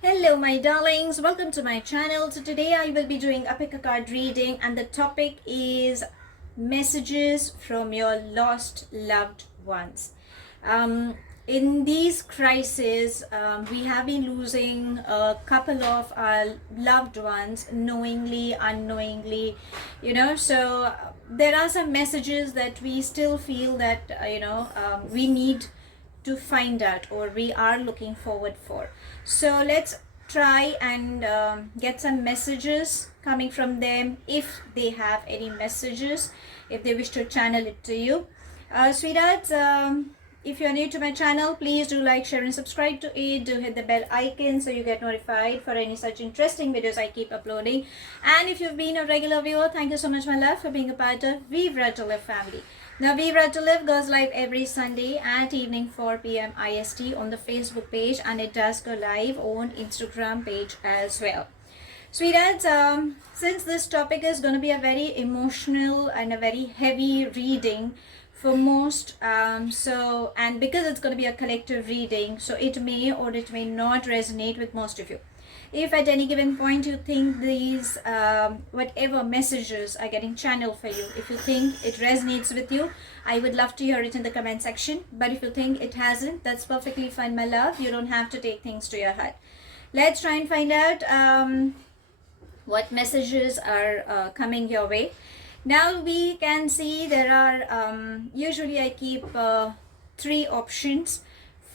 Hello my darlings, welcome to my channel. So today I will be doing a pick a card reading and the topic is messages from your lost loved ones. In these crises, we have been losing a couple of our loved ones knowingly, unknowingly, so there are some messages that we still feel that, we need to find out or we are looking forward for. So let's try and get some messages coming from them, if they have any messages, if they wish to channel it to you. Sweethearts, if you're new to my channel, please do like, share and subscribe to it. Do hit the bell icon so you get notified for any such interesting videos I keep uploading. And if you've been a regular viewer, thank you so much my love for being a part of Vibra to Live family. Now, Vibra to Live goes live every Sunday at evening 4 p.m. IST on the Facebook page, and it does go live on Instagram page as well. Sweethearts, since this topic is going to be a very emotional and a very heavy reading for most, and because it's going to be a collective reading, so it may or it may not resonate with most of you. If at any given point you think these whatever messages are getting channeled for you, if you think it resonates with you, I would love to hear it in the comment section. But if you think it hasn't, that's perfectly fine my love. You don't have to take things to your heart. Let's try and find out what messages are coming your way. Now we can see there are usually I keep 3 options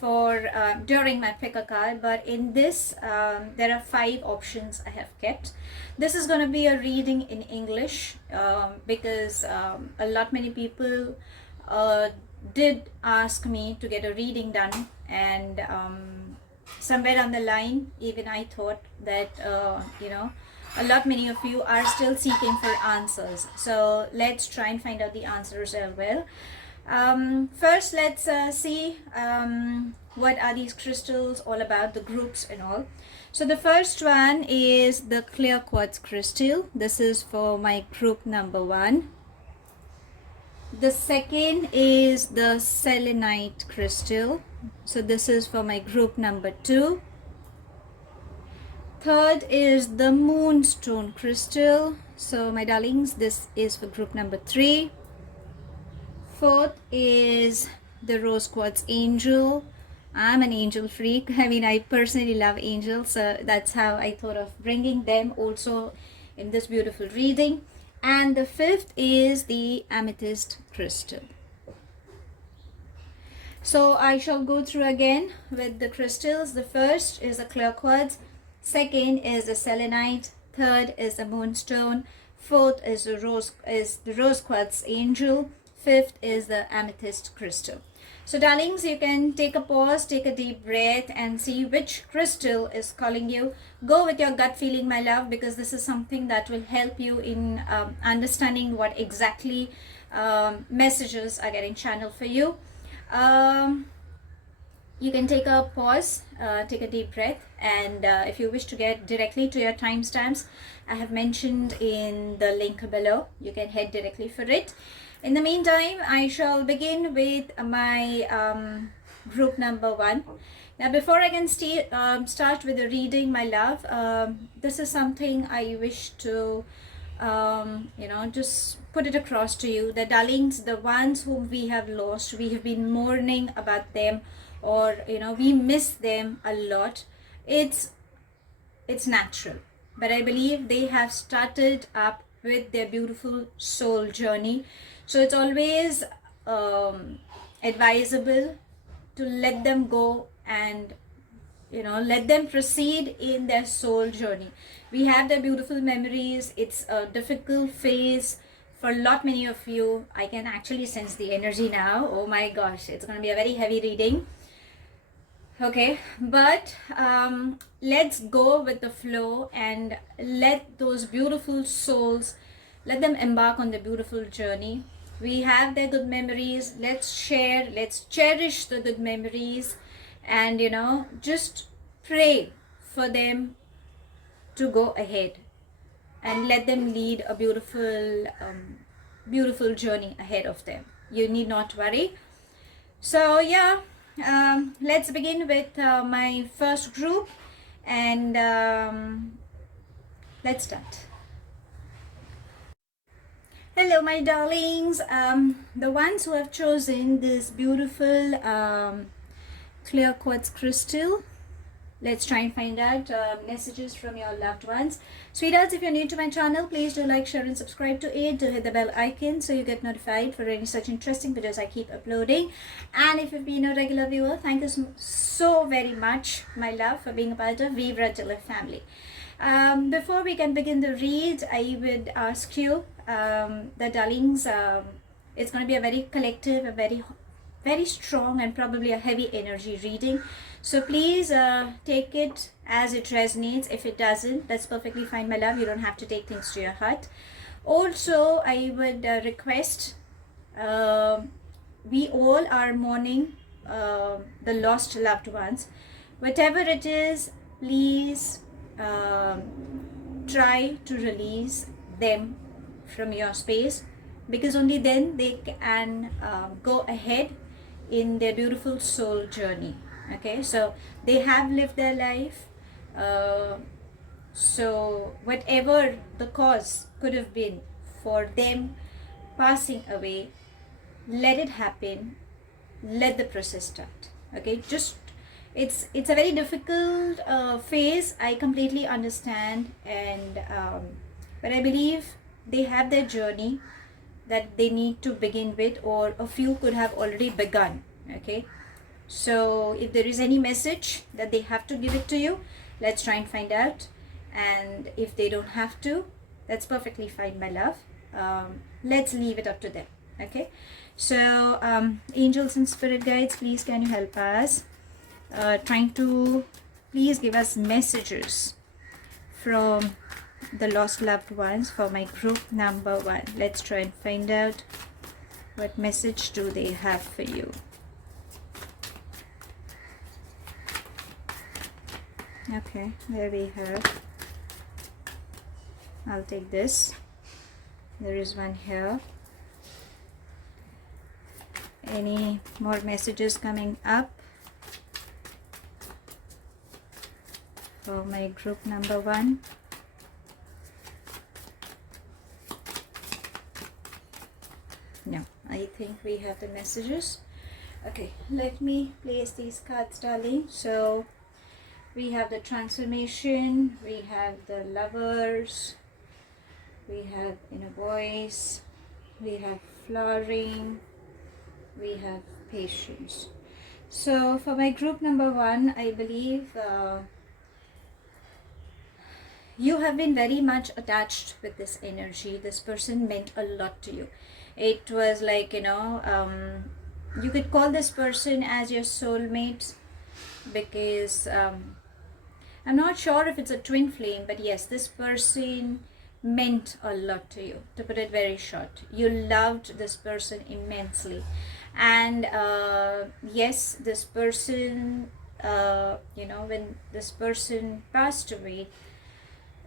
for during my pick a card, but in this there are 5 options I have kept. This is going to be a reading in English because many people did ask me to get a reading done, and somewhere down the line even I thought that many of you are still seeking for answers. So let's try and find out the answers as well. First, let's see what are these crystals all about, the groups and all. So the first one is the clear quartz crystal. This is for my group number 1. The second is the selenite crystal. So this is for my group number 2. Third is the moonstone crystal. So my darlings, this is for group number 3. Fourth is the rose quartz angel. I'm an angel freak. I mean, I personally love angels, so that's how I thought of bringing them also in this beautiful reading. And the fifth is the amethyst crystal. So I shall go through again with the crystals. The first is the clear quartz. Second is the selenite. Third is the moonstone. Fourth is the rose quartz angel. Fifth is the amethyst crystal. So darlings, you can take a pause, take a deep breath and see which crystal is calling you. Go with your gut feeling my love, because this is something that will help you in understanding what exactly messages are getting channeled for you. You can take a pause, take a deep breath, and if you wish to get directly to your timestamps, I have mentioned in the link below. You can head directly for it. In the meantime, I shall begin with my group number 1. Now, before I can start with the reading, my love, this is something I wish to, just put it across to you. The darlings, the ones whom we have lost, we have been mourning about them, or, we miss them a lot. It's natural. But I believe they have started up with their beautiful soul journey. So it's always advisable to let them go and let them proceed in their soul journey. We have their beautiful memories. It's a difficult phase for many of you. I can actually sense the energy now. Oh my gosh, it's going to be a very heavy reading. Okay, but let's go with the flow and let those beautiful souls, let them embark on the beautiful journey. We have their good memories. Let's share, let's cherish the good memories, and just pray for them to go ahead and let them lead a beautiful beautiful journey ahead of them. You need not worry. So yeah, let's begin with my first group. And let's start. Hello my darlings, the ones who have chosen this beautiful clear quartz crystal. Let's try and find out messages from your loved ones. Sweethearts, if you're new to my channel, please do like, share and subscribe to it. Do hit the bell icon so you get notified for any such interesting videos I keep uploading. And if you've been a regular viewer, thank you so very much, my love, for being a part of Vibra Tiller family. Before we can begin the read, I would ask you, the darlings, it's going to be a very collective, a very strong and probably a heavy energy reading. So please take it as it resonates. If it doesn't, that's perfectly fine, my love. You don't have to take things to your heart. Also, I would request, we all are mourning the lost loved ones. Whatever it is, please try to release them from your space, because only then they can go ahead in their beautiful soul journey. Okay, so they have lived their life, so whatever the cause could have been for them passing away, let it happen, let the process start. Okay, just it's a very difficult phase, I completely understand, and but I believe they have their journey that they need to begin with, or a few could have already begun. Okay, so if there is any message that they have to give it to you, let's try and find out. And if they don't have to, that's perfectly fine, my love. Let's leave it up to them. Okay, so angels and spirit guides, please can you help us, trying to please give us messages from the lost loved ones for my group number 1. Let's try and find out what message do they have for you. Okay, there we have. I'll take this. There is one here. Any more messages coming up for my group number 1? No, I think we have the messages. Okay, let me place these cards, darling. So we have the transformation, we have the lovers, we have inner voice, we have flowering, we have patience. So for my group number 1, I believe you have been very much attached with this energy. This person meant a lot to you. It was like, you could call this person as your soulmate, because I'm not sure if it's a twin flame, but yes, this person meant a lot to you, to put it very short. You loved this person immensely. And yes, this person, when this person passed away,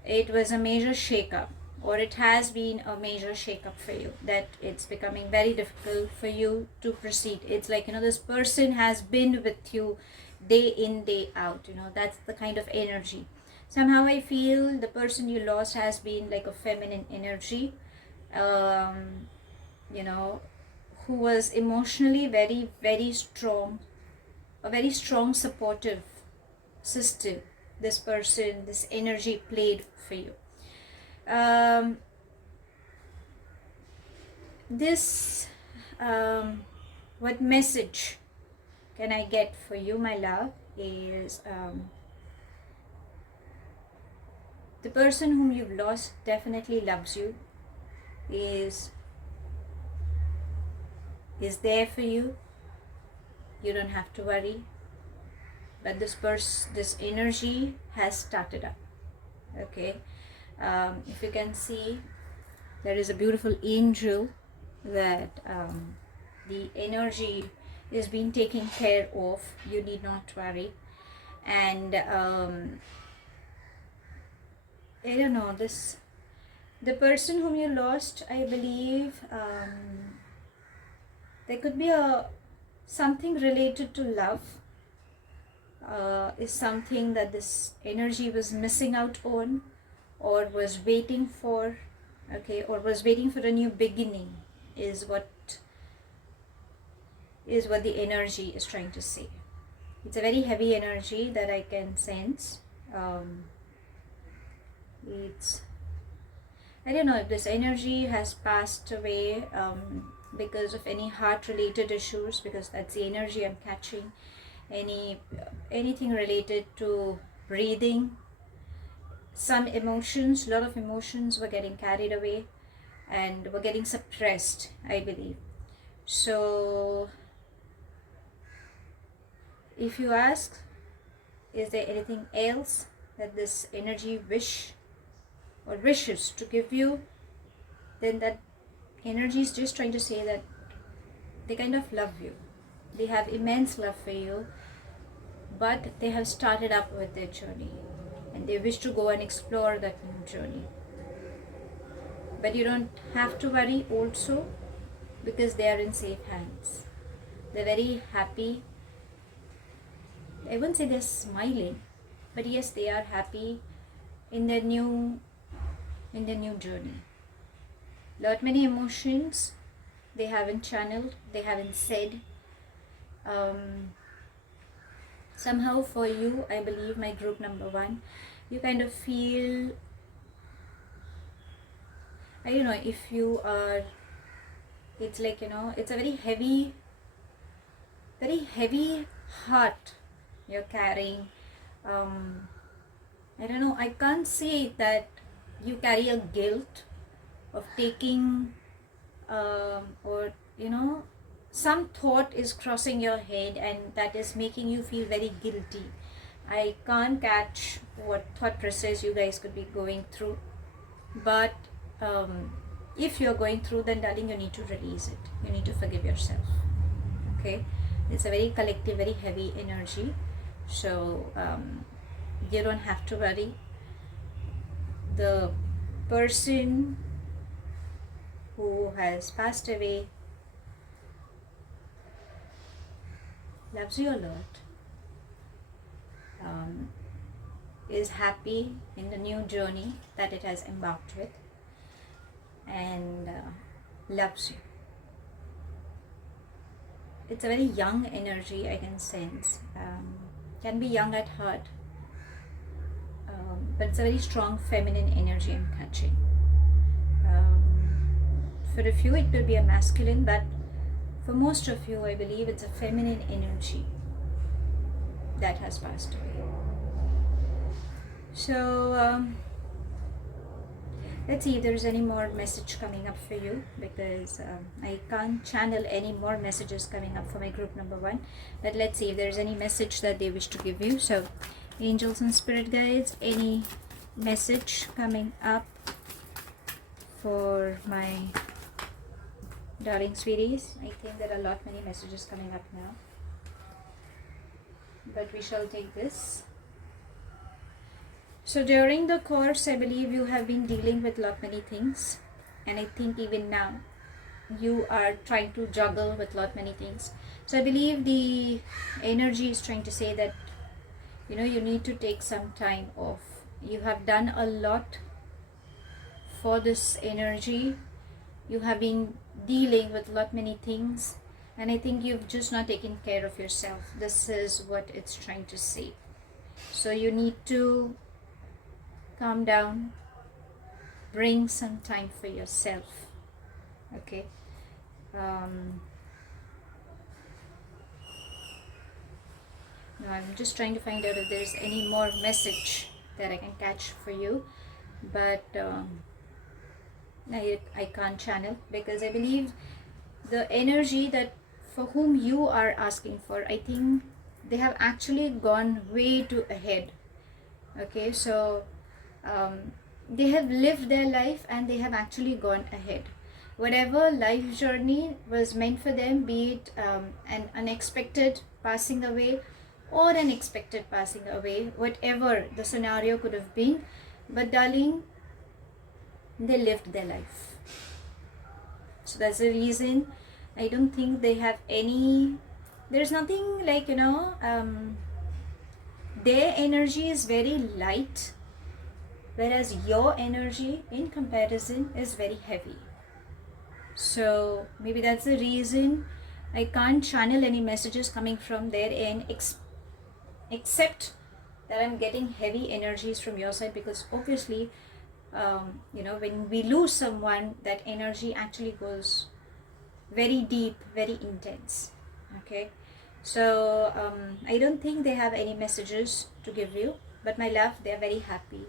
it was a major shake-up, or it has been a major shake-up for you, that it's becoming very difficult for you to proceed. It's like, this person has been with you day in, day out, that's the kind of energy. Somehow I feel the person you lost has been like a feminine energy, who was emotionally very, very strong, a very strong supportive system. This person, this energy played for you. What message can I get for you, my love, is the person whom you've lost definitely loves you, is there for you. You don't have to worry. But this energy has started up. Okay, if you can see, there is a beautiful angel that the energy is being taken care of. You need not worry. And I don't know, the person whom you lost, I believe there could be something related to love. is something that this energy was missing out on, or was waiting for, okay, or was waiting for a new beginning, is what the energy is trying to say. It's a very heavy energy that I can sense. It's, I don't know if this energy has passed away because of any heart related issues, because that's the energy I'm catching. Anything related to breathing, some emotions, a lot of emotions were getting carried away and were getting suppressed, I believe. So if you ask, is there anything else that this energy wishes to give you, then that energy is just trying to say that they kind of love you. They have immense love for you, but they have started up with their journey and they wish to go and explore that new journey. But you don't have to worry also, because they are in safe hands. They're very happy. I wouldn't say they're smiling, but yes, they are happy in their new journey. Lot many emotions they haven't channeled, they haven't said. Somehow for you, I believe, my group number 1, you kind of feel, I don't know if you are, it's like, it's a very heavy heart you're carrying. I don't know, I can't say that you carry a guilt of taking or some thought is crossing your head and that is making you feel very guilty. I can't catch what thought process you guys could be going through, but if you're going through, then darling, you need to release it. You need to forgive yourself. Okay, it's a very collective, very heavy energy. So you don't have to worry. The person who has passed away loves you a lot, is happy in the new journey that it has embarked with, and loves you. It's a very young energy I can sense. Can be young at heart, but it's a very strong feminine energy I'm catching. For a few it could be a masculine, but for most of you I believe it's a feminine energy that has passed away. So let's see if there's any more message coming up for you, because I can't channel any more messages coming up for my group number 1, but let's see if there's any message that they wish to give you. So angels and spirit guides, any message coming up for my darling sweeties? I think there are a lot many messages coming up now, but we shall take this. So during the course, I believe you have been dealing with lot many things, and I think even now you are trying to juggle with lot many things. So I believe the energy is trying to say that you need to take some time off. You have done a lot for this energy. You have been dealing with lot many things, and I think you've just not taken care of yourself. This is what it's trying to say. So you need to calm down, bring some time for yourself. Okay. Now I'm just trying to find out if there's any more message that I can catch for you, but I can't channel, because I believe the energy that for whom you are asking for, I think they have actually gone way too ahead. Okay, so they have lived their life and they have actually gone ahead. Whatever life journey was meant for them, be it an unexpected passing away or an expected passing away, whatever the scenario could have been, but darling, they lived their life. So that's the reason I don't think they have any, there's nothing like Their energy is very light, whereas your energy in comparison is very heavy. So maybe that's the reason I can't channel any messages coming from their end, except that I'm getting heavy energies from your side, because obviously when we lose someone, that energy actually goes very deep, very intense. Okay, so I don't think they have any messages to give you, but my love, they're very happy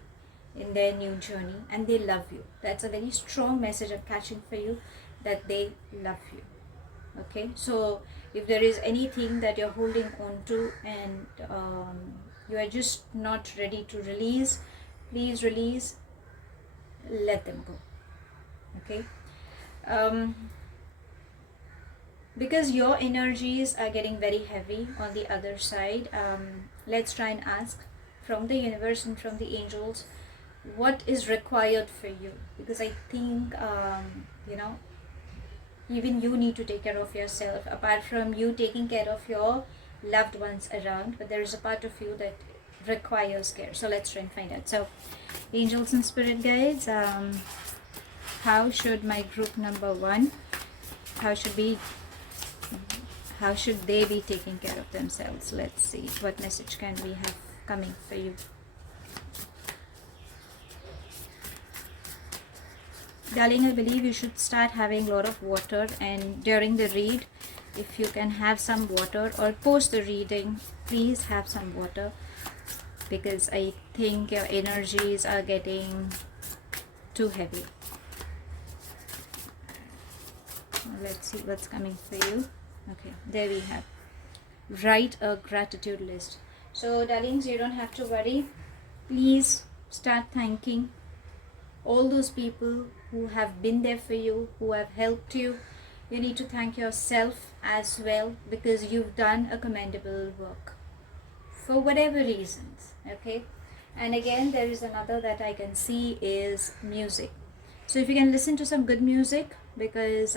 in their new journey and they love you. That's a very strong message I'm catching for you, that they love you. Okay, so if there is anything that you're holding on to and you are just not ready to release, please release, let them go. Okay, because your energies are getting very heavy on the other side, let's try and ask from the universe and from the angels what is required for you, because I think even you need to take care of yourself, apart from you taking care of your loved ones around, but there is a part of you that requires care. So let's try and find out. So angels and spirit guides, how should my group number 1, how should they be taking care of themselves? Let's see what message can we have coming for you. Darling, I believe you should start having a lot of water, and during the read, if you can have some water, or post the reading, please have some water, because I think your energies are getting too heavy. Let's see what's coming for you. Okay, there we have. Write a gratitude list. So darlings, you don't have to worry. Please start thanking all those people who have been there for you, who have helped you. You need to thank yourself as well, because you've done a commendable work for whatever reasons. Okay, and again, there is another that I can see is music. So if you can listen to some good music, because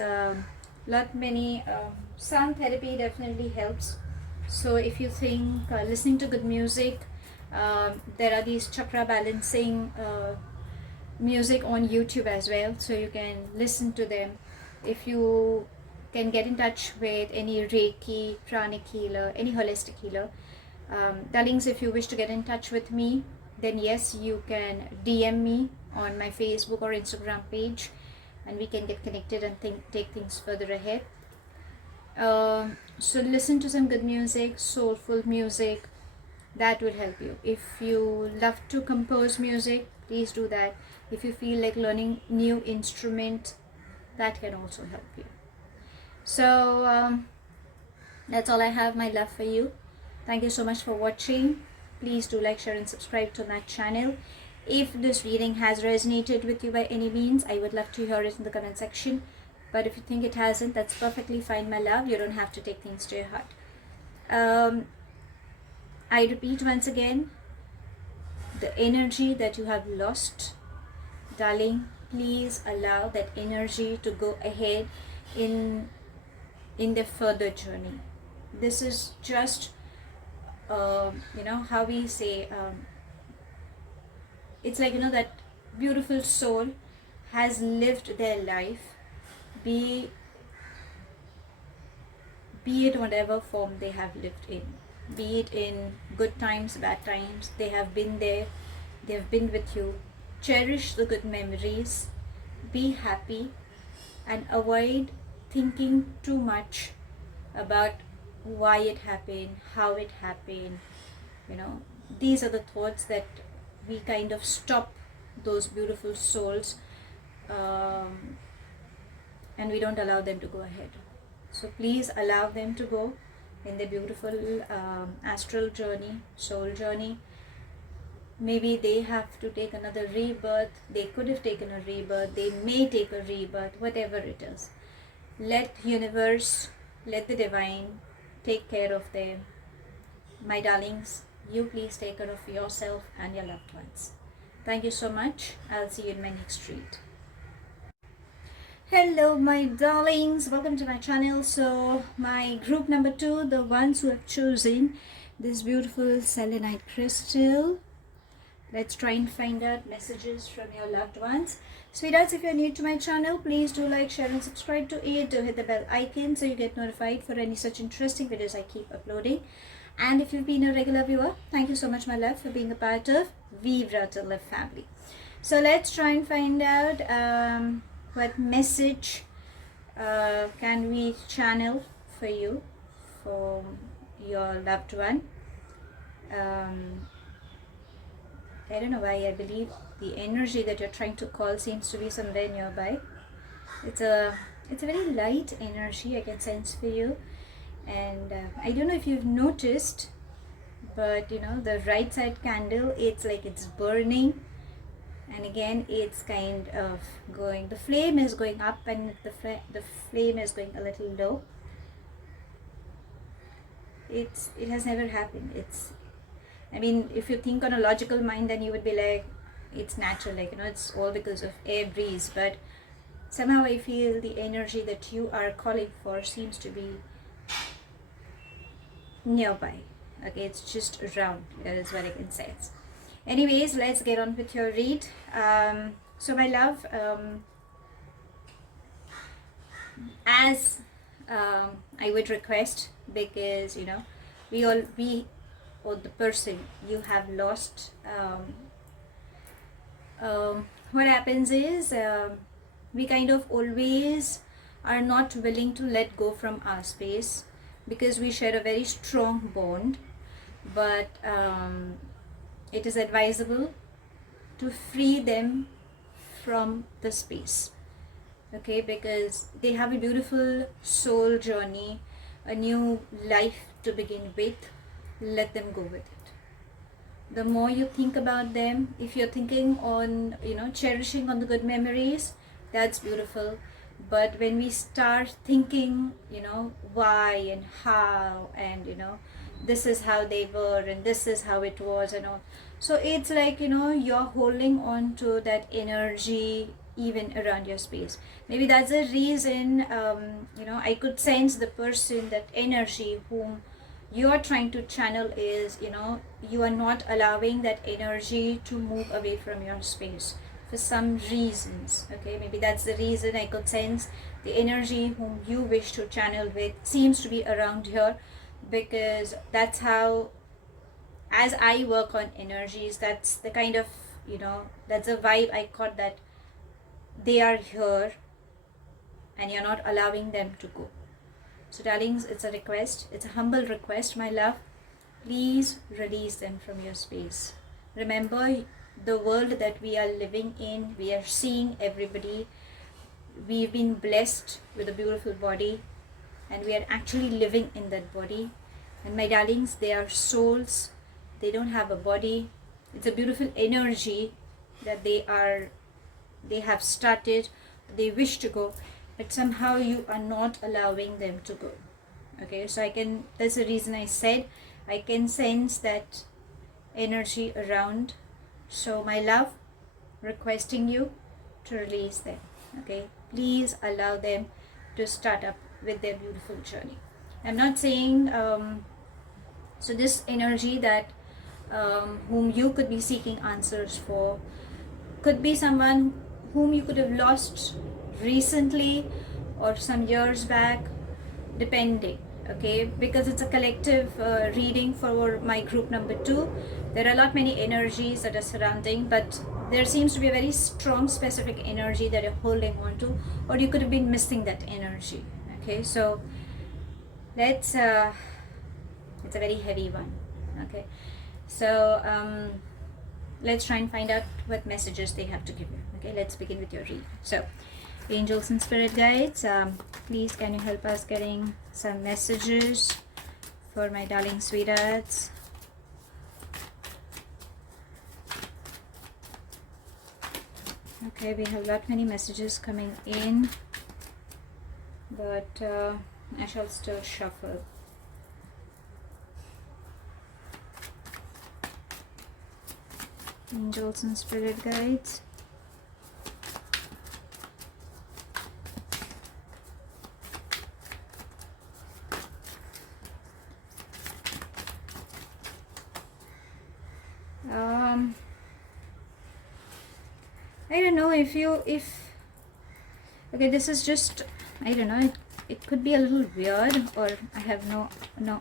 sound therapy definitely helps. So if you think listening to good music, there are these chakra balancing music on YouTube as well, so you can listen to them. If you can get in touch with any Reiki, pranic healer, any holistic healer, darlings, if you wish to get in touch with me, then yes, you can DM me on my Facebook or Instagram page, and we can get connected and take things further ahead. So listen to some good music, soulful music, that will help you. If you love to compose music, please do that. If you feel like learning new instrument, that can also help you. So that's all I have, my love, for you. Thank you so much for watching. Please do like, share and subscribe to my channel. If this reading has resonated with you by any means, I would love to hear it in the comment section. But if you think it hasn't, that's perfectly fine, my love. You don't have to take things to your heart. I repeat once again, the energy that you have lost, darling, please allow that energy to go ahead in the further journey. This is just how we say, it's like, that beautiful soul has lived their life, be it whatever form they have lived in, be it in good times, bad times, they have been there, they have been with you. Cherish the good memories, be happy, and avoid thinking too much about why it happened, how it happened. These are the thoughts that we kind of stop those beautiful souls, and we don't allow them to go ahead. So please allow them to go in the beautiful astral journey, soul journey. Maybe they have to take another rebirth, they could have taken a rebirth, they may take a rebirth, whatever it is. Let universe, let the divine take care of them. My darlings, you please take care of yourself and your loved ones. Thank you so much. I'll see you in my next read. Hello my darlings, welcome to my channel. So my group number 2, the ones who have chosen this beautiful selenite crystal. Let's try and find out messages from your loved ones. Sweethearts, if you're new to my channel, please do like, share and subscribe to it. Do hit the bell icon so you get notified for any such interesting videos I keep uploading. And if you've been a regular viewer, thank you so much, my love, for being a part of Vibra to Live family. So let's try and find out what message can we channel for you, for your loved one. I don't know why I believe the energy that you're trying to call seems to be somewhere nearby. It's a very light energy I can sense for you, and I don't know if you've noticed, but you know, the right side candle, it's like it's burning, and again it's kind of going, the flame is going up and the flame is going a little low. It has never happened. I mean, if you think on a logical mind, then you would be like, it's natural, like, you know, it's all because of air breeze. But somehow I feel the energy that you are calling for seems to be nearby. Okay, it's just around. That is what I can sense. Anyways, let's get on with your read. So my love, as I would request, because you know, we or the person you have lost, what happens is we kind of always are not willing to let go from our space because we share a very strong bond, but it is advisable to free them from the space, okay, because they have a beautiful soul journey, a new life to begin with. Let them go with it. The more you think about them, if you're thinking on, you know, cherishing on the good memories, that's beautiful. But when we start thinking, you know, why and how, and you know, this is how they were and this is how it was and all, so it's like, you know, you're holding on to that energy even around your space. Maybe that's the reason, you know, I could sense the person, that energy whom you are trying to channel is, you know, you are not allowing that energy to move away from your space for some reasons. Okay, maybe that's the reason I could sense the energy whom you wish to channel with seems to be around here, because that's how, as I work on energies, that's the kind of, you know, that's a vibe I caught, that they are here and you're not allowing them to go. So darlings, it's a request, it's a humble request, my love. Please release them from your space. Remember, the world that we are living in, we are seeing everybody. We've been blessed with a beautiful body, and we are actually living in that body. And my darlings, they are souls. They don't have a body. It's a beautiful energy that they have started, they wish to go, but somehow you are not allowing them to go. Okay, so that's the reason I said I can sense that energy around. So my love, requesting you to release them. Okay, please allow them to start up with their beautiful journey. I'm not saying so this energy that whom you could be seeking answers for could be someone whom you could have lost recently or some years back, depending. Okay, because it's a collective reading for my group number 2. There are a lot many energies that are surrounding, but there seems to be a very strong specific energy that you're holding on to, or you could have been missing that energy. Okay, so let's it's a very heavy one. Okay, so let's try and find out what messages they have to give you. Okay, let's begin with your read. So angels and spirit guides, please can you help us getting some messages for my darling sweethearts. Okay, we have a lot many messages coming in, but I shall still shuffle. Angels and spirit guides, um, I don't know if okay, this is just, I don't know, it could be a little weird, or I have no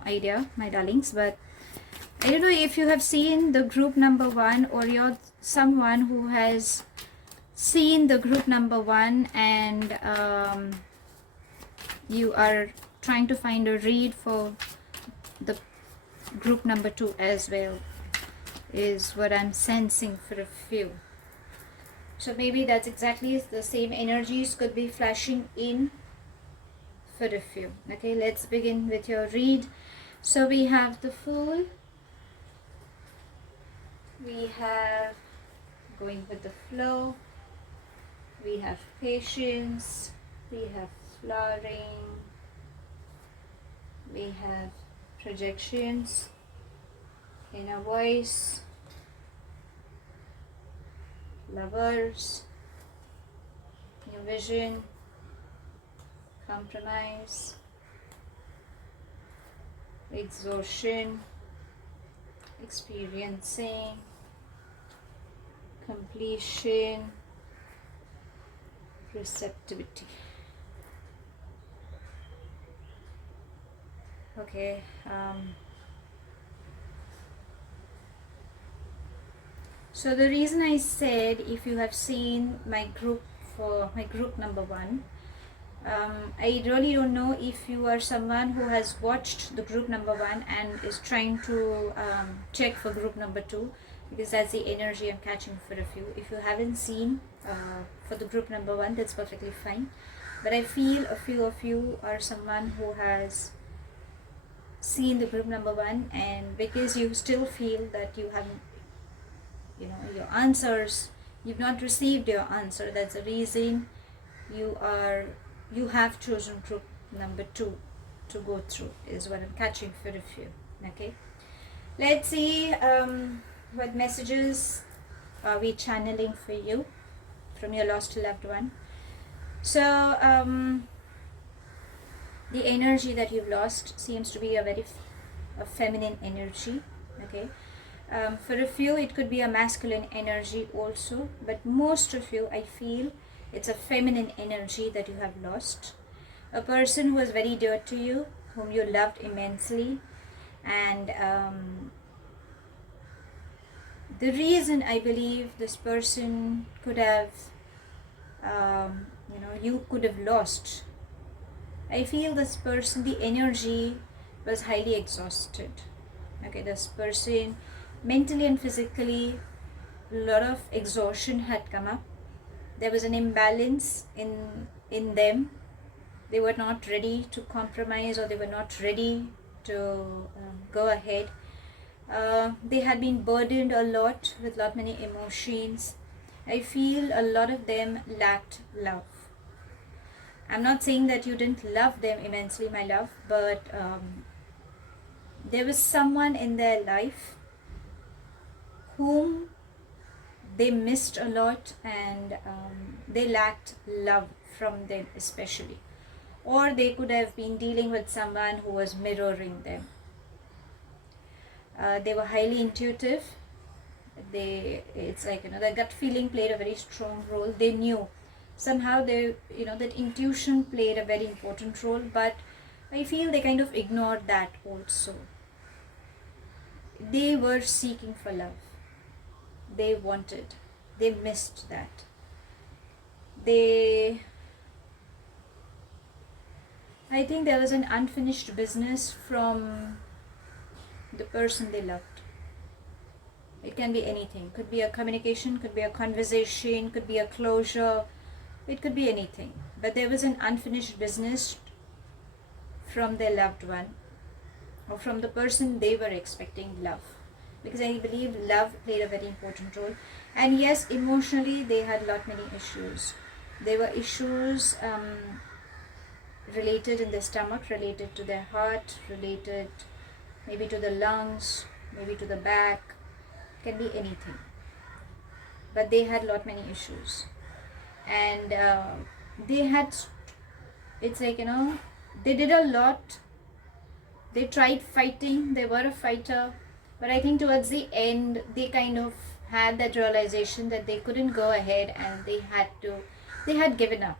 idea, my darlings, but I don't know if you have seen the group number 1, or you're someone who has seen the group number 1, and you are trying to find a read for the group number 2 as well, is what I'm sensing for a few. So maybe that's exactly the same energies could be flashing in for a few. Okay, let's begin with your read. So we have the Fool, we have going with the flow, we have Patience, we have Flowering, we have Projections, Inner Voice, Lovers, New Vision, Compromise, Exhaustion, Experiencing, Completion, Receptivity. Okay, so the reason I said, if you have seen my group for my group number 1, I really don't know if you are someone who has watched the group number 1 and is trying to check for group number 2, because that's the energy I'm catching for a few. If you haven't seen for the group number 1, that's perfectly fine, but I feel a few of you are someone who has seen the group number 1, and because you still feel that you haven't, you know, your answers, you've not received your answer, that's the reason you have chosen group number 2 to go through, is what I'm catching for a few. Okay, let's see what messages are we channeling for you from your lost loved one. So the energy that you've lost seems to be a very feminine energy. Okay, for a few it could be a masculine energy also, but most of you, I feel it's a feminine energy that you have lost. A person who was very dear to you, whom you loved immensely, and the reason I believe this person could have, you could have lost, I feel this person, the energy was highly exhausted. Okay, this person mentally and physically, a lot of exhaustion had come up. There was an imbalance in them. They were not ready to compromise, or they were not ready to go ahead. They had been burdened a lot with lot many emotions. I feel a lot of them lacked love. I'm not saying that you didn't love them immensely, my love, but there was someone in their life whom they missed a lot, and they lacked love from them especially. Or they could have been dealing with someone who was mirroring them. They were highly intuitive. It's like, the gut feeling played a very strong role. They knew somehow, that intuition played a very important role, but I feel they kind of ignored that also. They were seeking for love. They wanted, they missed that. I think there was an unfinished business from the person they loved. It can be anything. Could be a communication, could be a conversation, could be a closure. It could be anything. But there was an unfinished business from their loved one, or from the person they were expecting love. Because I believe love played a very important role. And yes, emotionally they had lot many issues. There were issues related in their stomach, related to their heart, related maybe to the lungs, maybe to the back. Can be anything. But they had lot many issues. And they had, it's like, they did a lot. They tried fighting. They were a fighter. But I think towards the end, they kind of had that realization that they couldn't go ahead, and they had given up.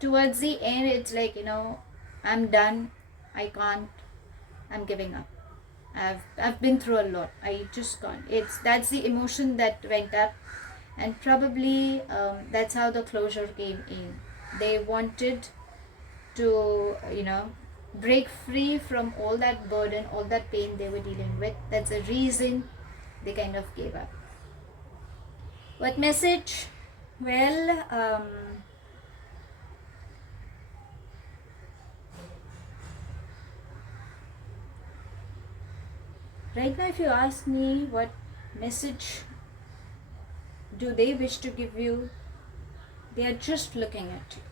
Towards the end, it's like, I'm done. I can't. I'm giving up. I've been through a lot. I just can't. That's the emotion that went up, and probably that's how the closure came in. They wanted to, break free from all that burden, all that pain they were dealing with. That's the reason they kind of gave up. What message? Well, right now, if you ask me what message do they wish to give you, they are just looking at you,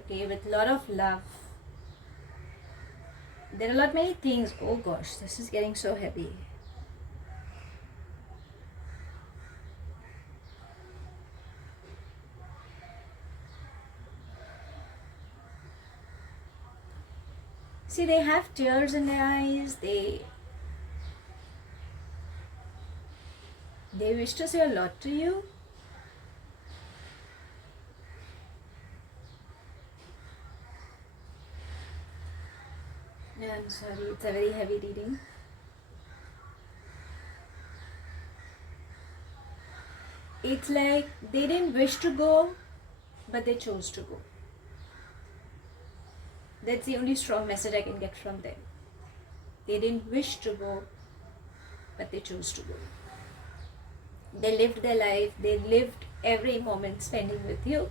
okay, with a lot of love. There are a lot many things. Oh gosh, this is getting so heavy. See, they have tears in their eyes. They wish to say a lot to you. Yeah, I'm sorry, it's a very heavy reading. It's like they didn't wish to go, but they chose to go. That's the only strong message I can get from them. They didn't wish to go, but they chose to go. They lived their life. They lived every moment spending with you.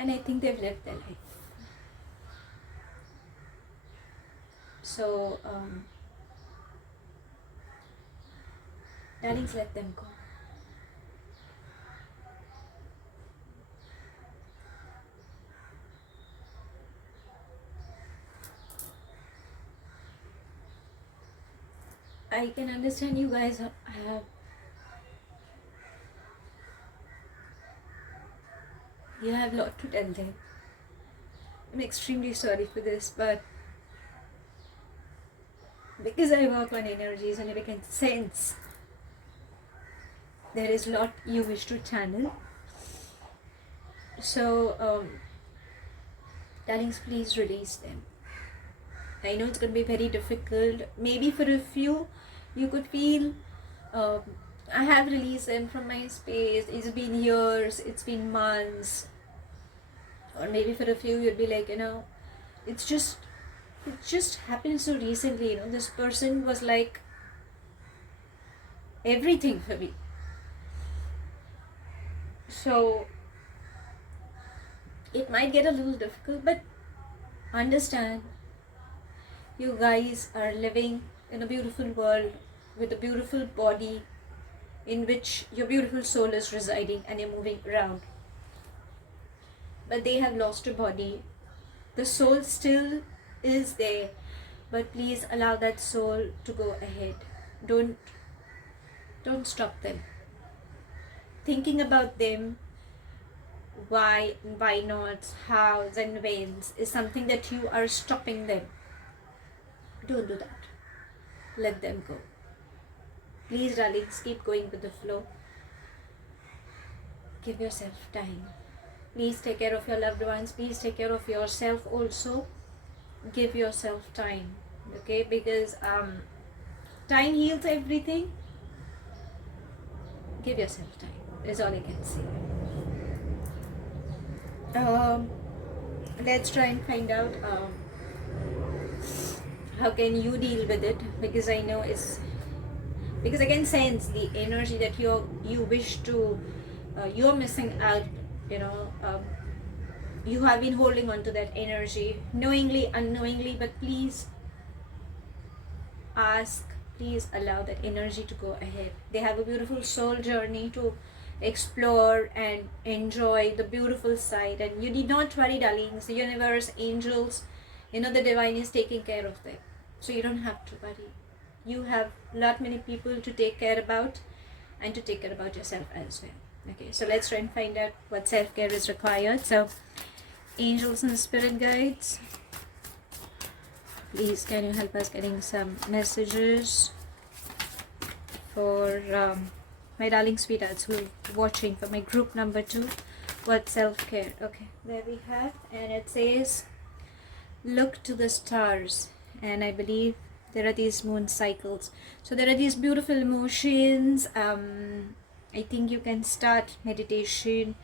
And I think they've lived their life. So, darlings, let them go. I can understand you guys have a lot to tell them. I'm extremely sorry for this, but because I work on energies and I can sense there is a lot you wish to channel. So, darlings, please release them. I know it's going to be very difficult. Maybe for a few, you could feel, I have released them from my space. It's been years, it's been months. Or maybe for a few, you'd be like, it just happened so recently. This person was like everything for me. So, it might get a little difficult, but understand, you guys are living in a beautiful world with a beautiful body in which your beautiful soul is residing and you're moving around. But they have lost a body. The soul still is there, but please allow that soul to go ahead. Don't stop them. Thinking about them, why not, hows and whens is something that you are stopping them. Don't do that. Let them go. Please, darlings, keep going with the flow. Give yourself time. Please take care of your loved ones. Please take care of yourself also. Give yourself time, okay? Because time heals everything. Give yourself time. Is all I can say. Let's try and find out how can you deal with it, because I know because I can sense the energy that you wish to, you're missing out. You have been holding on to that energy, knowingly, unknowingly, but please allow that energy to go ahead. They have a beautiful soul journey to explore and enjoy the beautiful side, and you need not worry, darlings. The universe, angels, the divine is taking care of them, so you don't have to worry. You have lot many people to take care about, and to take care about yourself as well. Okay, so let's try and find out what self-care is required. So, angels and spirit guides, Please, can you help us getting some messages for my darling sweethearts who are watching for my group number 2? What self-care? Okay, there we have, and it says look to the stars, and I believe there are these moon cycles, so there are these beautiful emotions. I think you can start meditation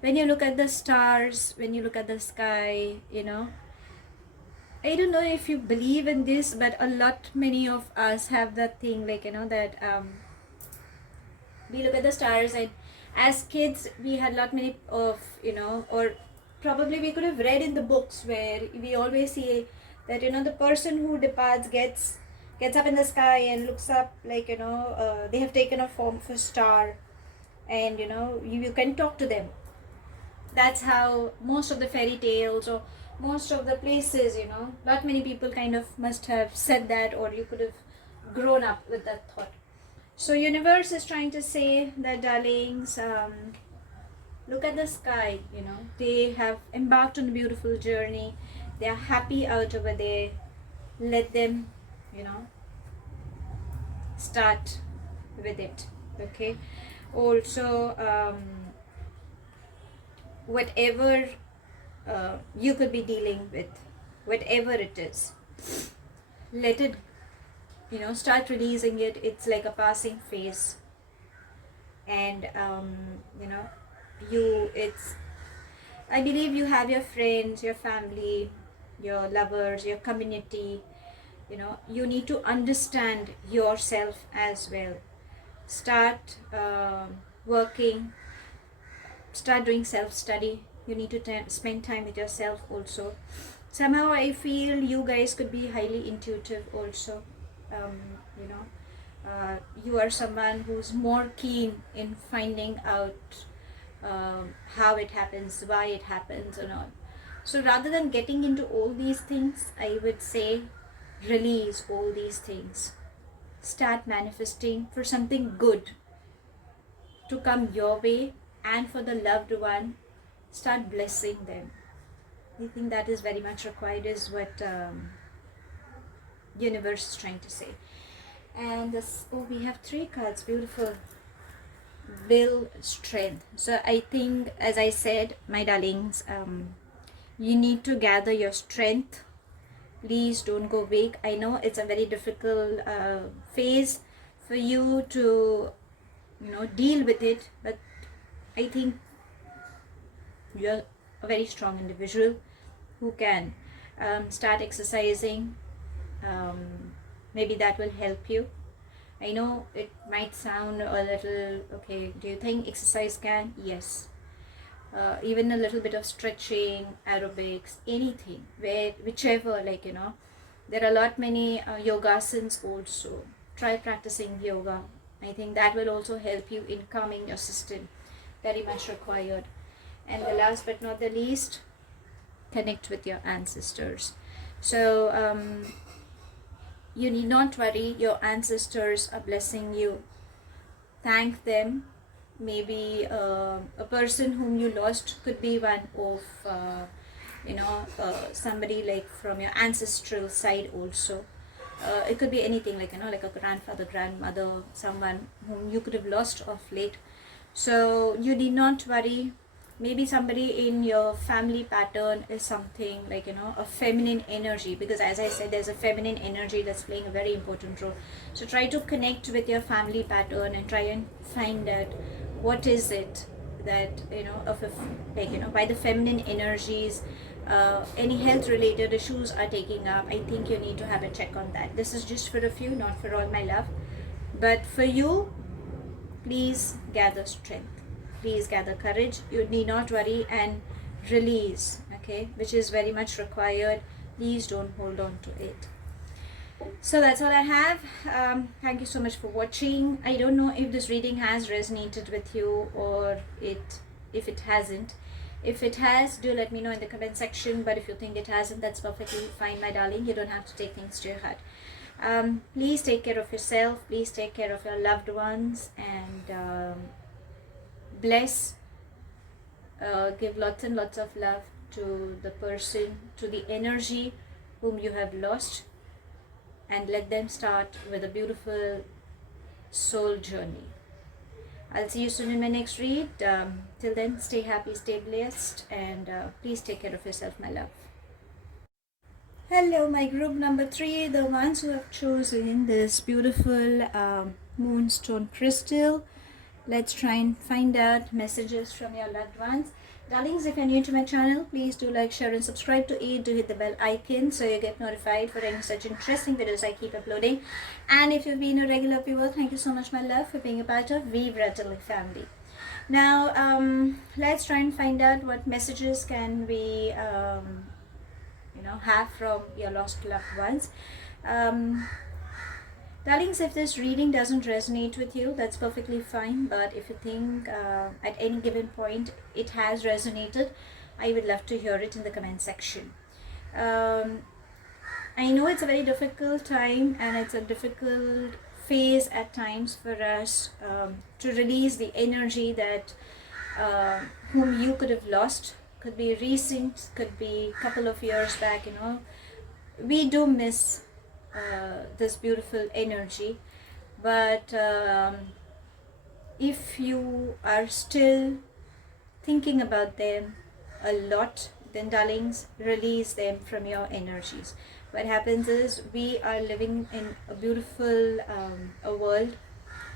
when you look at the stars, when you look at the sky, you know. I don't know if you believe in this, but many of us have that thing, like, you know, that we look at the stars, and as kids we had many of, you know, or probably we could have read in the books where we always see that, you know, the person who departs gets up in the sky and looks up, like, you know, they have taken a form of a star, and, you know, you can talk to them. That's how most of the fairy tales or most of the places, you know, many people kind of must have said that, or you could have grown up with that thought. So universe is trying to say that, darlings, look at the sky, you know, they have embarked on a beautiful journey, they are happy out over there, let them, you know, start with it. Okay, also whatever you could be dealing with, whatever it is, let it, you know, start releasing it. It's like a passing phase, and you know, I believe you have your friends, your family, your lovers, your community. You know, you need to understand yourself as well. Start working, start doing self-study. You need to spend time with yourself also. Somehow I feel you guys could be highly intuitive also. You know, you are someone who's more keen in finding out how it happens, why it happens or not. So rather than getting into all these things, I would say release all these things. Start manifesting for something good to come your way, and for the loved one, start blessing them. I think that is very much required, is what universe is trying to say. And this, oh, we have 3 cards, beautiful. Will strength. So I think, as I said, my darlings, you need to gather your strength. Please don't go weak. I know it's a very difficult phase for you to, you know, deal with it, but I think you're a very strong individual who can start exercising. Maybe that will help you. I know it might sound a little, okay, do you think exercise can? Yes. Even a little bit of stretching, aerobics, anything, whichever, like, you know, there are many yogasans also. Try practicing yoga. I think that will also help you in calming your system. Very much required. And the last but not the least, connect with your ancestors. So you need not worry, your ancestors are blessing you. Thank them. Maybe a person whom you lost could be one of you know, somebody like from your ancestral side also. It could be anything, like, you know, like a grandfather, grandmother, someone whom you could have lost of late. So you need not worry. Maybe somebody in your family pattern is something like, you know, a feminine energy, because as I said, there's a feminine energy that's playing a very important role. So try to connect with your family pattern and try and find out what is it that, you know, like, you know, by the feminine energies, any health related issues are taking up. I think you need to have a check on that. This is just for a few, not for all, my love. But for you, please gather strength. Please gather courage. You need not worry and release, okay, which is very much required. Please don't hold on to it. So that's all I have. Thank you so much for watching. I don't know if this reading has resonated with you or if it hasn't. If it has, do let me know in the comment section. But if you think it hasn't, that's perfectly fine, my darling. You don't have to take things to your heart. Please take care of yourself. Please take care of your loved ones, and bless, give lots and lots of love to the person, to the energy whom you have lost. and let them start with a beautiful soul journey. I'll see you soon in my next read. Till then, stay happy, stay blessed, and please take care of yourself, my love. Hello, my group number 3, the ones who have chosen this beautiful Moonstone Crystal. Let's try and find out messages from your loved ones. Darlings, if you're new to my channel, please do like, share and subscribe to it. Do hit the bell icon so you get notified for any such interesting videos I keep uploading. And if you've been a regular viewer, thank you so much, my love, for being a part of Vibratelli family. Now, let's try and find out what messages can we have from your lost loved ones. Darlings, if this reading doesn't resonate with you, that's perfectly fine. But if you think at any given point it has resonated, I would love to hear it in the comment section. I know it's a very difficult time and it's a difficult phase at times for us to release the energy that whom you could have lost. Could be recent, could be a couple of years back, we do miss this beautiful energy. But if you are still thinking about them a lot, then darlings, release them from your energies. What happens is we are living in a beautiful a world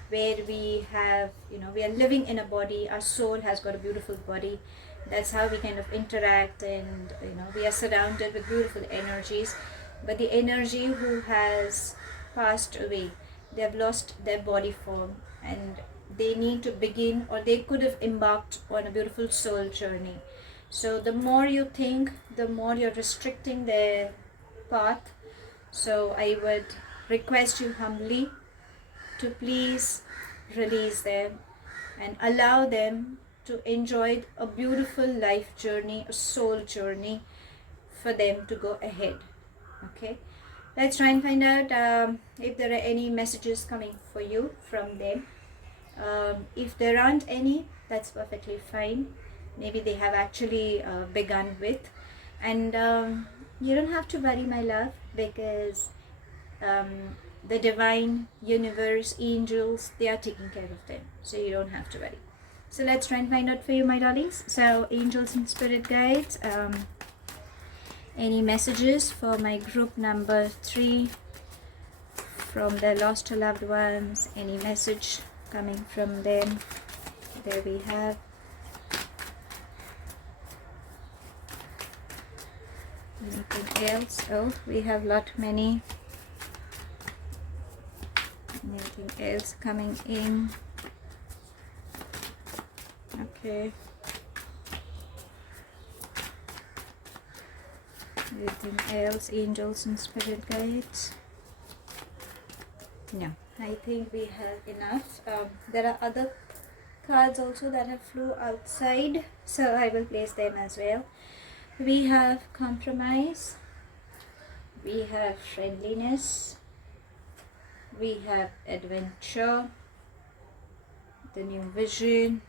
where we have, we are living in a body. Our soul has got a beautiful body. That's how we kind of interact, and we are surrounded with beautiful energies. But the energy who has passed away, they have lost their body form, and they need to begin, or they could have embarked on a beautiful soul journey. So the more you think, the more you're restricting their path. So I would request you humbly to please release them and allow them to enjoy a beautiful life journey, a soul journey, for them to go ahead. Okay, let's try and find out if there are any messages coming for you from them. If there aren't any, that's perfectly fine. Maybe they have actually begun with, and you don't have to worry, my love, because the divine universe, angels, they are taking care of them, so you don't have to worry. So let's try and find out for you, my darlings. So angels and spirit guides, any messages for my group number 3 from their lost loved ones? Any message coming from them? There we have. Anything else? Oh, we have many. Anything else coming in? Okay. Anything else? Angels and spirit guides? No, I think we have enough. There are other cards also that have flew outside, so I will place them as well. We have compromise, we have friendliness, we have adventure, the new vision,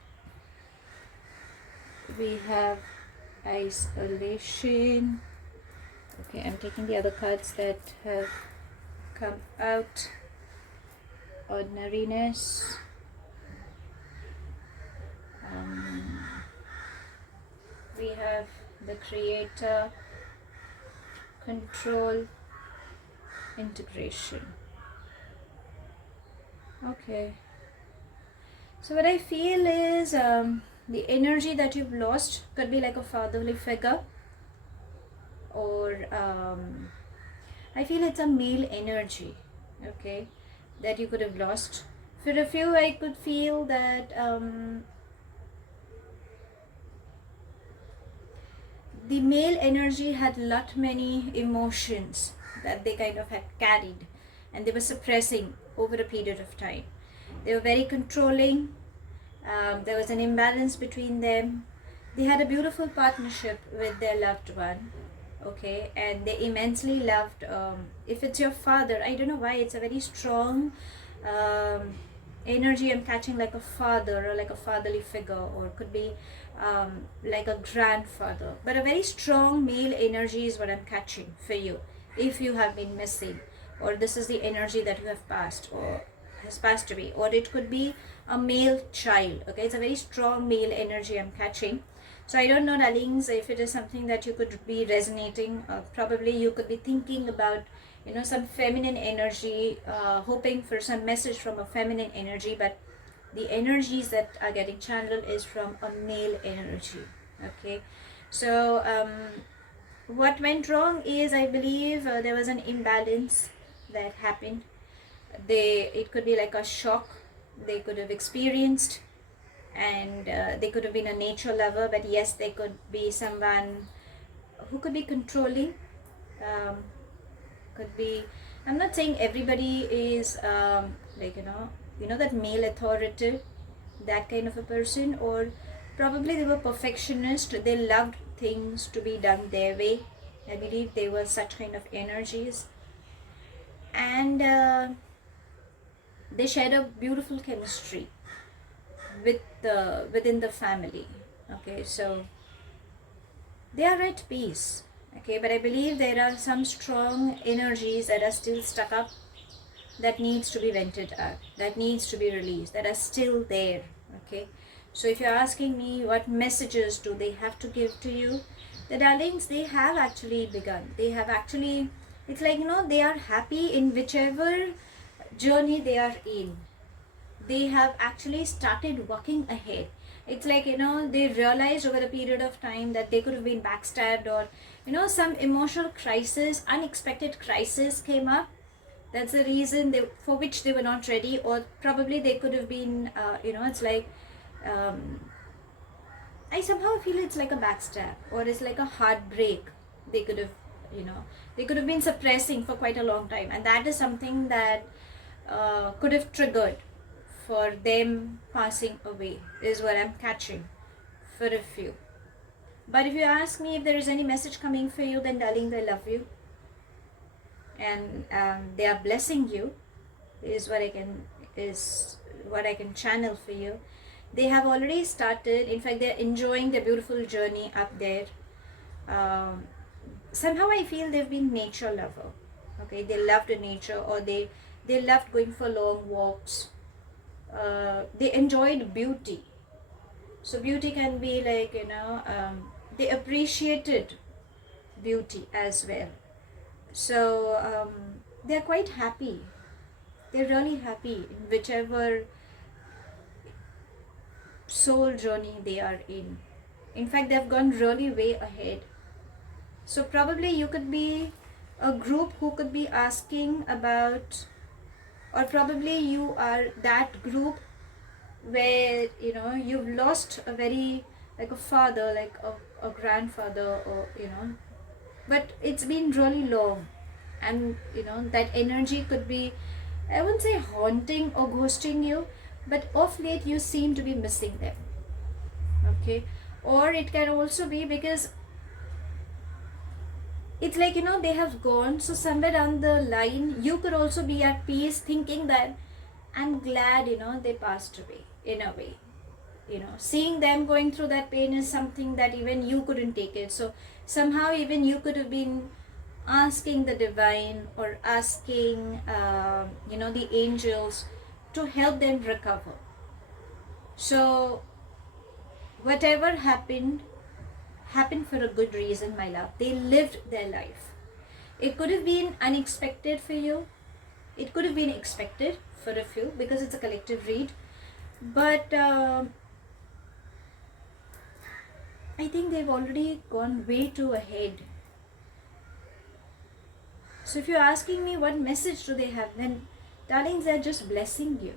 we have isolation. Okay, I'm taking the other cards that have come out. Ordinariness, we have the creator, control, integration. Okay, so what I feel is the energy that you've lost could be like a fatherly figure, or I feel it's a male energy, okay, that you could have lost. For a few, I could feel that the male energy had many emotions that they kind of had carried, and they were suppressing over a period of time. They were very controlling. There was an imbalance between them. They had a beautiful partnership with their loved one, okay, and they immensely loved, if it's your father, I don't know why, it's a very strong energy I'm catching, like a father or like a fatherly figure, or could be like a grandfather, but a very strong male energy is what I'm catching for you if you have been missing or this is the energy that you have passed or has passed away. Or it could be a male child. Okay, it's a very strong male energy I'm catching. So I don't know, darlings, if it is something that you could be resonating. Probably you could be thinking about, you know, some feminine energy, hoping for some message from a feminine energy, but the energies that are getting channeled is from a male energy. Okay, so what went wrong is, I believe there was an imbalance that happened. It could be like a shock they could have experienced, and they could have been a nature lover, but yes, they could be someone who could be controlling. Could be, I'm not saying everybody is like, you know that male authority, that kind of a person. Or probably they were perfectionist, they loved things to be done their way. I believe they were such kind of energies, and they shared a beautiful chemistry with within the family. Okay, so they are at peace. Okay, but I believe there are some strong energies that are still stuck up, that needs to be vented out, that needs to be released, that are still there. Okay, so if you're asking me what messages do they have to give to you, the darlings, they have actually begun. They have actually, it's like, they are happy in whichever journey they are in. They have actually started walking ahead. It's like, they realized over a period of time that they could have been backstabbed, or some emotional crisis, unexpected crisis came up. That's the reason for which they were not ready. Or probably they could have been it's like, I somehow feel it's like a backstab, or it's like a heartbreak. They could have, they could have been suppressing for quite a long time, and that is something that could have triggered for them passing away, is what I'm catching for a few. But if you ask me if there is any message coming for you, then darling, they love you, and they are blessing you, is what I can channel for you. They have already started. In fact, they're enjoying their beautiful journey up there. Somehow I feel they've been nature lover. Okay, they loved nature, or they loved going for long walks. They enjoyed beauty. So beauty can be like, they appreciated beauty as well. So they're quite happy. They're really happy in whichever soul journey they are in. In fact, they've gone really way ahead. So probably you could be a group who could be asking about, or probably you are that group where you've lost a very, like a father, like a grandfather, or but it's been really long, and that energy could be, I wouldn't say haunting or ghosting you, but of late you seem to be missing them. Okay, or it can also be because it's like, they have gone, so somewhere down the line you could also be at peace, thinking that I'm glad they passed away. In a way, seeing them going through that pain is something that even you couldn't take it. So somehow even you could have been asking the divine, or asking the angels to help them recover. So whatever happened for a good reason, my love. They lived their life. It could have been unexpected for you, it could have been expected for a few, because it's a collective read. But I think they've already gone way too ahead. So if you're asking me what message do they have, then darlings, they're just blessing you.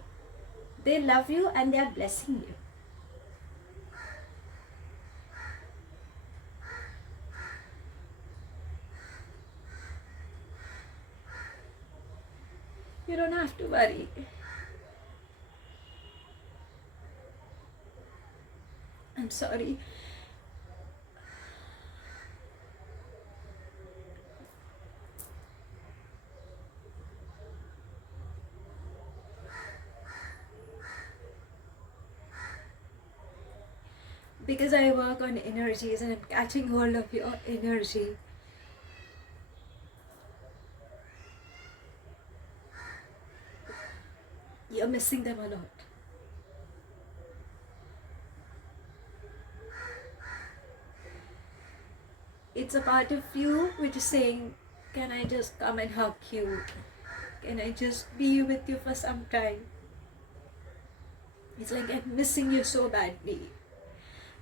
They love you and they're blessing you. You don't have to worry. I'm sorry. Because I work on energies and I'm catching hold of your energy. you're missing them a lot. It's a part of you which is saying, can I just come and hug you? Can I just be with you for some time? It's like I'm missing you so badly.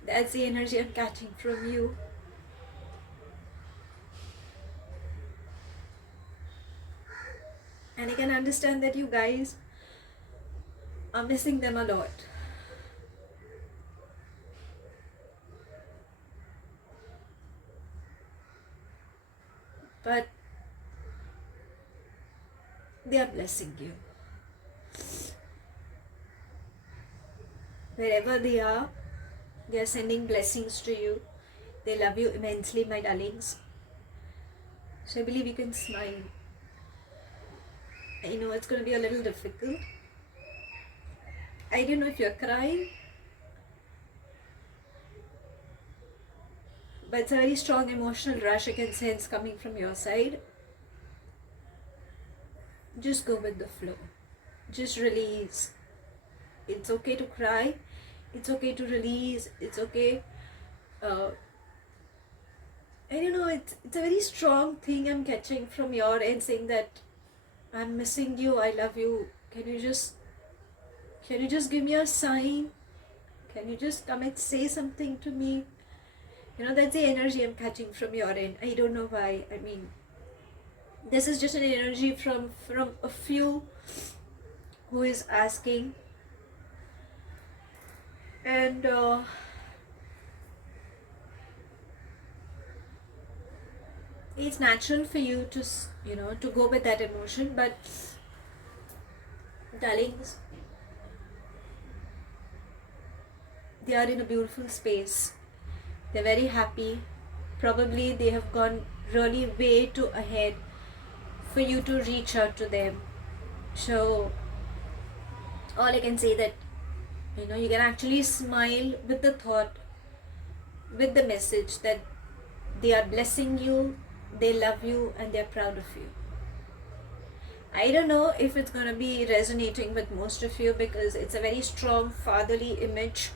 That's the energy I'm catching from you. And I can understand that you guys are missing them a lot. But they are blessing you. Wherever they are sending blessings to you. They love you immensely, my darlings. So I believe you can smile. I know it's going to be a little difficult. I don't know if you're crying, but it's a very strong emotional rush I can sense coming from your side. Just go with the flow. Just release. It's okay to cry. It's okay to release. It's okay. I don't know, it's a very strong thing I'm catching from your end, saying that I'm missing you, I love you. Can you just give me a sign? Can you just come and say something to me? You know, that's the energy I'm catching from your end. I don't know why. I mean, this is just an energy from a few who is asking. And it's natural for you to, to go with that emotion, but darlings, they are in a beautiful space. They're very happy. Probably they have gone really way too ahead for you to reach out to them. So all I can say that, you can actually smile with the thought, with the message that they are blessing you, they love you, and they're proud of you. I don't know if it's going to be resonating with most of you, because it's a very strong fatherly image,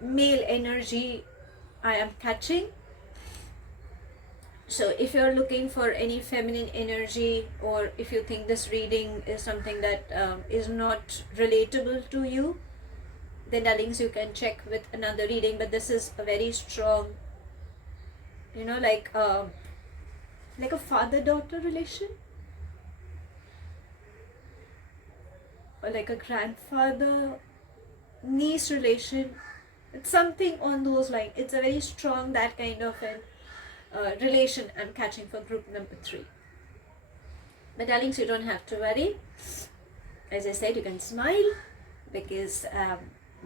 male energy I am catching. So if you're looking for any feminine energy, or if you think this reading is something that is not relatable to you, then darlings, you can check with another reading. But this is a very strong, like a father-daughter relation, or like a grandfather-niece relation. It's something on those lines. It's a very strong, that kind of an relation I'm catching for group number 3. But darlings, you don't have to worry. As I said, you can smile, because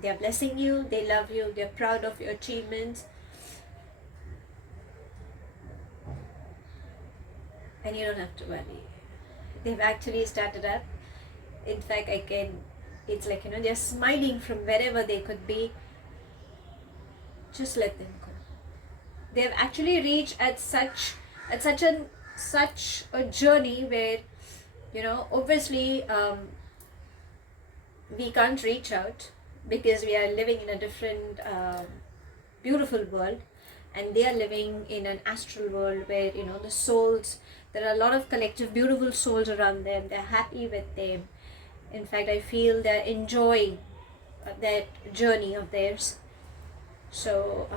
they are blessing you, they love you, they're proud of your achievements, and you don't have to worry. They've actually started up. In fact, it's like, they're smiling from wherever they could be. Just let them go. They've actually reached at such a journey where, obviously we can't reach out, because we are living in a different beautiful world, and they are living in an astral world where, the souls, there are a lot of collective beautiful souls around them. They're happy with them. In fact, I feel they're enjoying that journey of theirs. So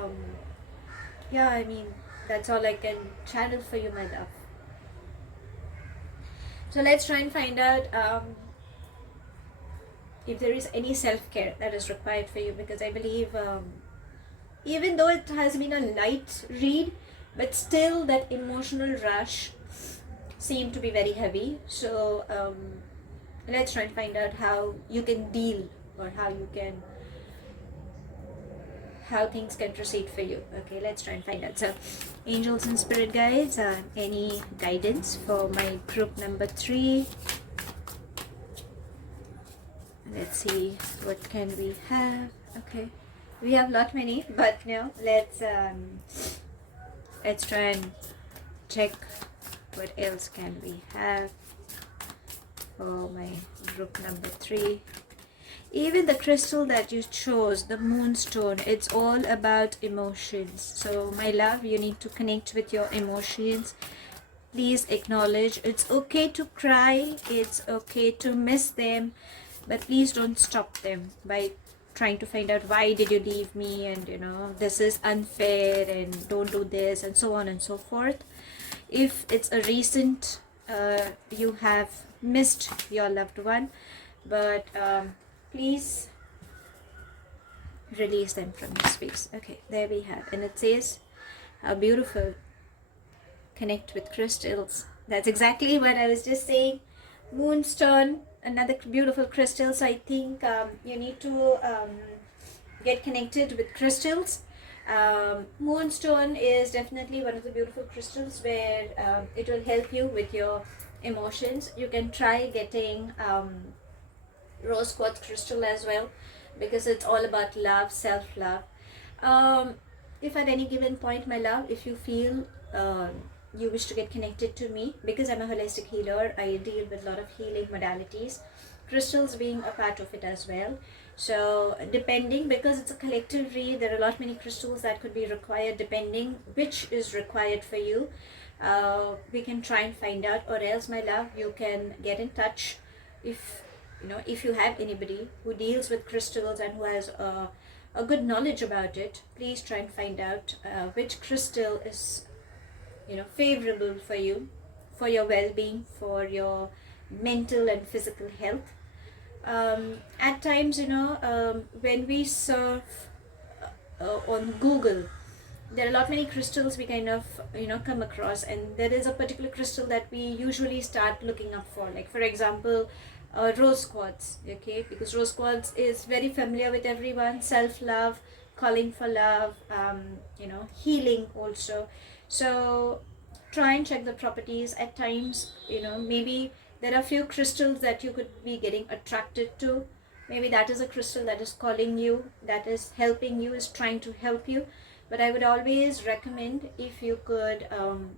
yeah, I mean, that's all I can channel for you, my love. So let's try and find out if there is any self-care that is required for you, because I believe even though it has been a light read, but still that emotional rush seemed to be very heavy. So let's try and find out how you can deal, or how things can proceed for you. Okay, let's try and find out. So angels and spirit guides, any guidance for my group number 3? Let's see, what can we have? Okay, we have lot many, but no, let's try and check what else can we have. for my group number 3. Even the crystal that you chose, the Moonstone, it's all about emotions. So my love, you need to connect with your emotions. Please acknowledge it's okay to cry, it's okay to miss them, but please don't stop them by trying to find out why did you leave me, and this is unfair and don't do this, and so on and so forth. If it's a recent you have missed your loved one, but please release them from your space. Okay, there we have, and it says how beautiful. Connect with crystals. That's exactly what I was just saying. Moonstone, another beautiful crystal. So I think you need to get connected with crystals. Moonstone is definitely one of the beautiful crystals where it will help you with your emotions. You can try getting rose quartz crystal as well, because it's all about love, self-love. If at any given point, my love, if you feel you wish to get connected to me, because I'm a holistic healer, I deal with a lot of healing modalities, crystals being a part of it as well. So depending, because it's a collective read, there are a lot many crystals that could be required. Depending which is required for you, we can try and find out, or else, my love, you can get in touch. If you have anybody who deals with crystals and who has a good knowledge about it, please try and find out which crystal is favorable for you, for your well-being, for your mental and physical health. At times, when we surf on Google, there are a lot many crystals we kind of come across, and there is a particular crystal that we usually start looking up for, like for example rose quartz. Okay, because rose quartz is very familiar with everyone, self-love, calling for love, healing also. So try and check the properties. At times, maybe there are few crystals that you could be getting attracted to. Maybe that is a crystal that is calling you, that is helping you, is trying to help you. But I would always recommend, if you could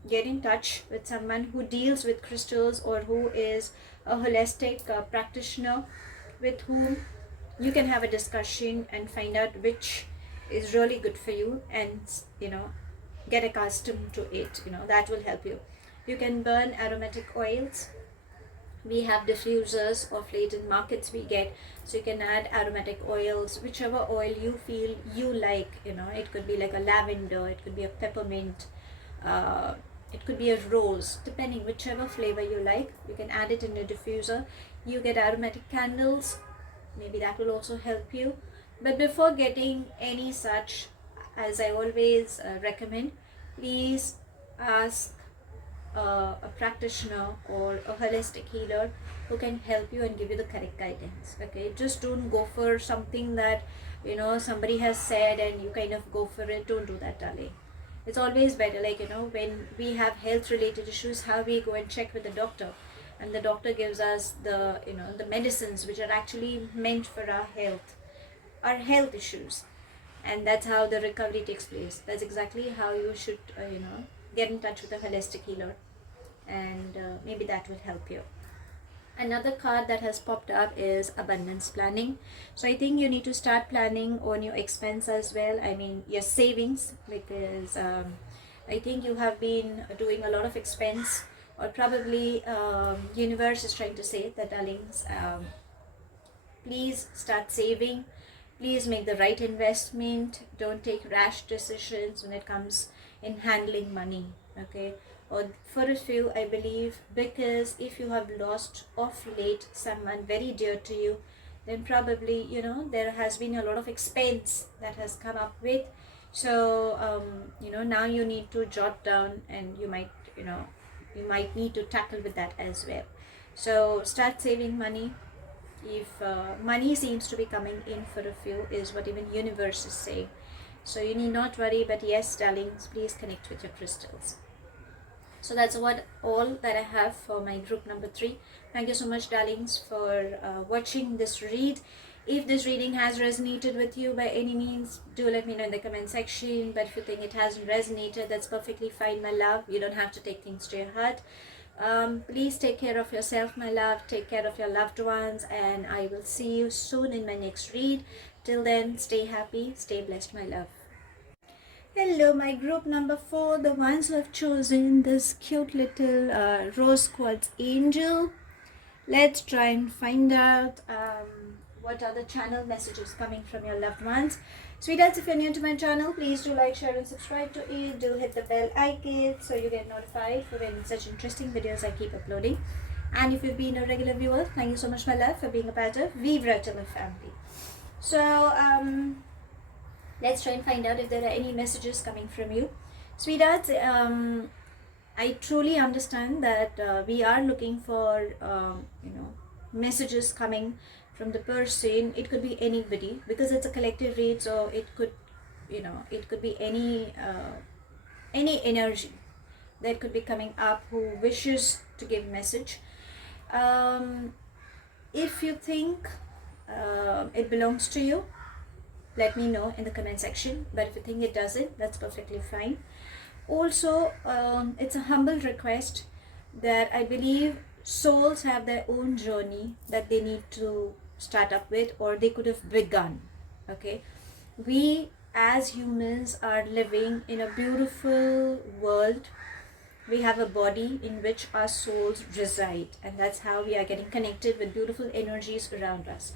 get in touch with someone who deals with crystals, or who is a holistic practitioner, with whom you can have a discussion and find out which is really good for you, and get accustomed to it. That will help you. You can burn aromatic oils. We have diffusers of late in markets we get, so you can add aromatic oils, whichever oil you feel you like. It could be like a lavender, it could be a peppermint, it could be a rose, depending whichever flavor you like. You can add it in your diffuser. You get aromatic candles, maybe that will also help you. But before getting any such, as I always recommend, please ask a practitioner or a holistic healer who can help you and give you the correct guidance. Okay, just don't go for something that somebody has said and you kind of go for it. Don't do that, darling. It's always better, like when we have health related issues, how we go and check with the doctor, and the doctor gives us the the medicines which are actually meant for our health issues, and that's how the recovery takes place. That's exactly how you should get in touch with a holistic healer, and maybe that will help you. Another card that has popped up is abundance planning. So I think you need to start planning on your expense as well. I mean your savings, because I think you have been doing a lot of expense, or probably universe is trying to say that, darlings, please start saving. Please make the right investment. Don't take rash decisions when it comes in handling money. Okay, or for a few, I believe, because if you have lost of late someone very dear to you, then probably there has been a lot of expense that has come up with. So now you need to jot down, and you might need to tackle with that as well. So start saving money. If money seems to be coming in for a few, is what even universe is saying. So you need not worry, but yes, darlings, please connect with your crystals. So that's all that I have for my group number 3. Thank you so much, darlings, for watching this read. If this reading has resonated with you by any means, do let me know in the comment section. But if you think it hasn't resonated, that's perfectly fine, my love. You don't have to take things to your heart. Please take care of yourself, my love. Take care of your loved ones, and I will see you soon in my next read. Till then, stay happy, stay blessed, my love. Hello, my group number 4, the ones who have chosen this cute little rose quartz angel. Let's try and find out what are the channel messages coming from your loved ones. Sweethearts, if you're new to my channel, please do like, share and subscribe to it. Do hit the bell icon so you get notified for when such interesting videos I keep uploading. And if you've been a regular viewer, thank you so much, my love, for being a part of Vibra family. So let's try and find out if there are any messages coming from you. Sweethearts, I truly understand that we are looking for messages coming from the person. It could be anybody because it's a collective read, so it could be any energy that could be coming up who wishes to give message. If you think it belongs to you, let me know in the comment section, but if you think it doesn't, that's perfectly fine. Also, it's a humble request that I believe souls have their own journey that they need to start up with, or they could have begun. Okay, we as humans are living in a beautiful world. We have a body in which our souls reside, and that's how we are getting connected with beautiful energies around us.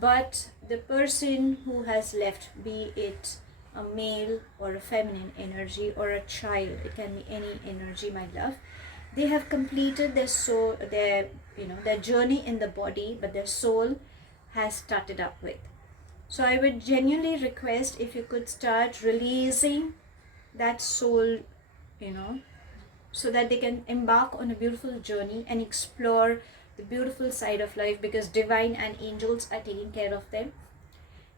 But the person who has left, be it a male or a feminine energy or a child, it can be any energy, my love, they have completed their soul, their journey in the body, but their soul has started up with. So I would genuinely request if you could start releasing that soul, so that they can embark on a beautiful journey and explore the beautiful side of life, because divine and angels are taking care of them,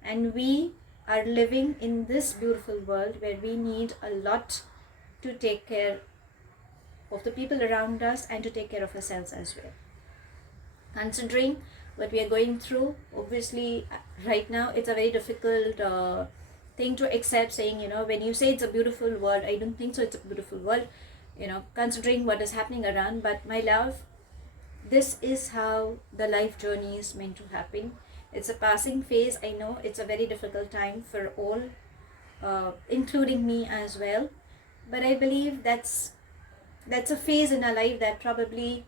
and we are living in this beautiful world where we need a lot to take care of the people around us and to take care of ourselves as well. Considering what we are going through, obviously right now it's a very difficult thing to accept, saying, when you say it's a beautiful world, I don't think so it's a beautiful world, considering what is happening around. But my love, this is how the life journey is meant to happen. It's a passing phase. I know it's a very difficult time for all, including me as well, but I believe that's a phase in our life that probably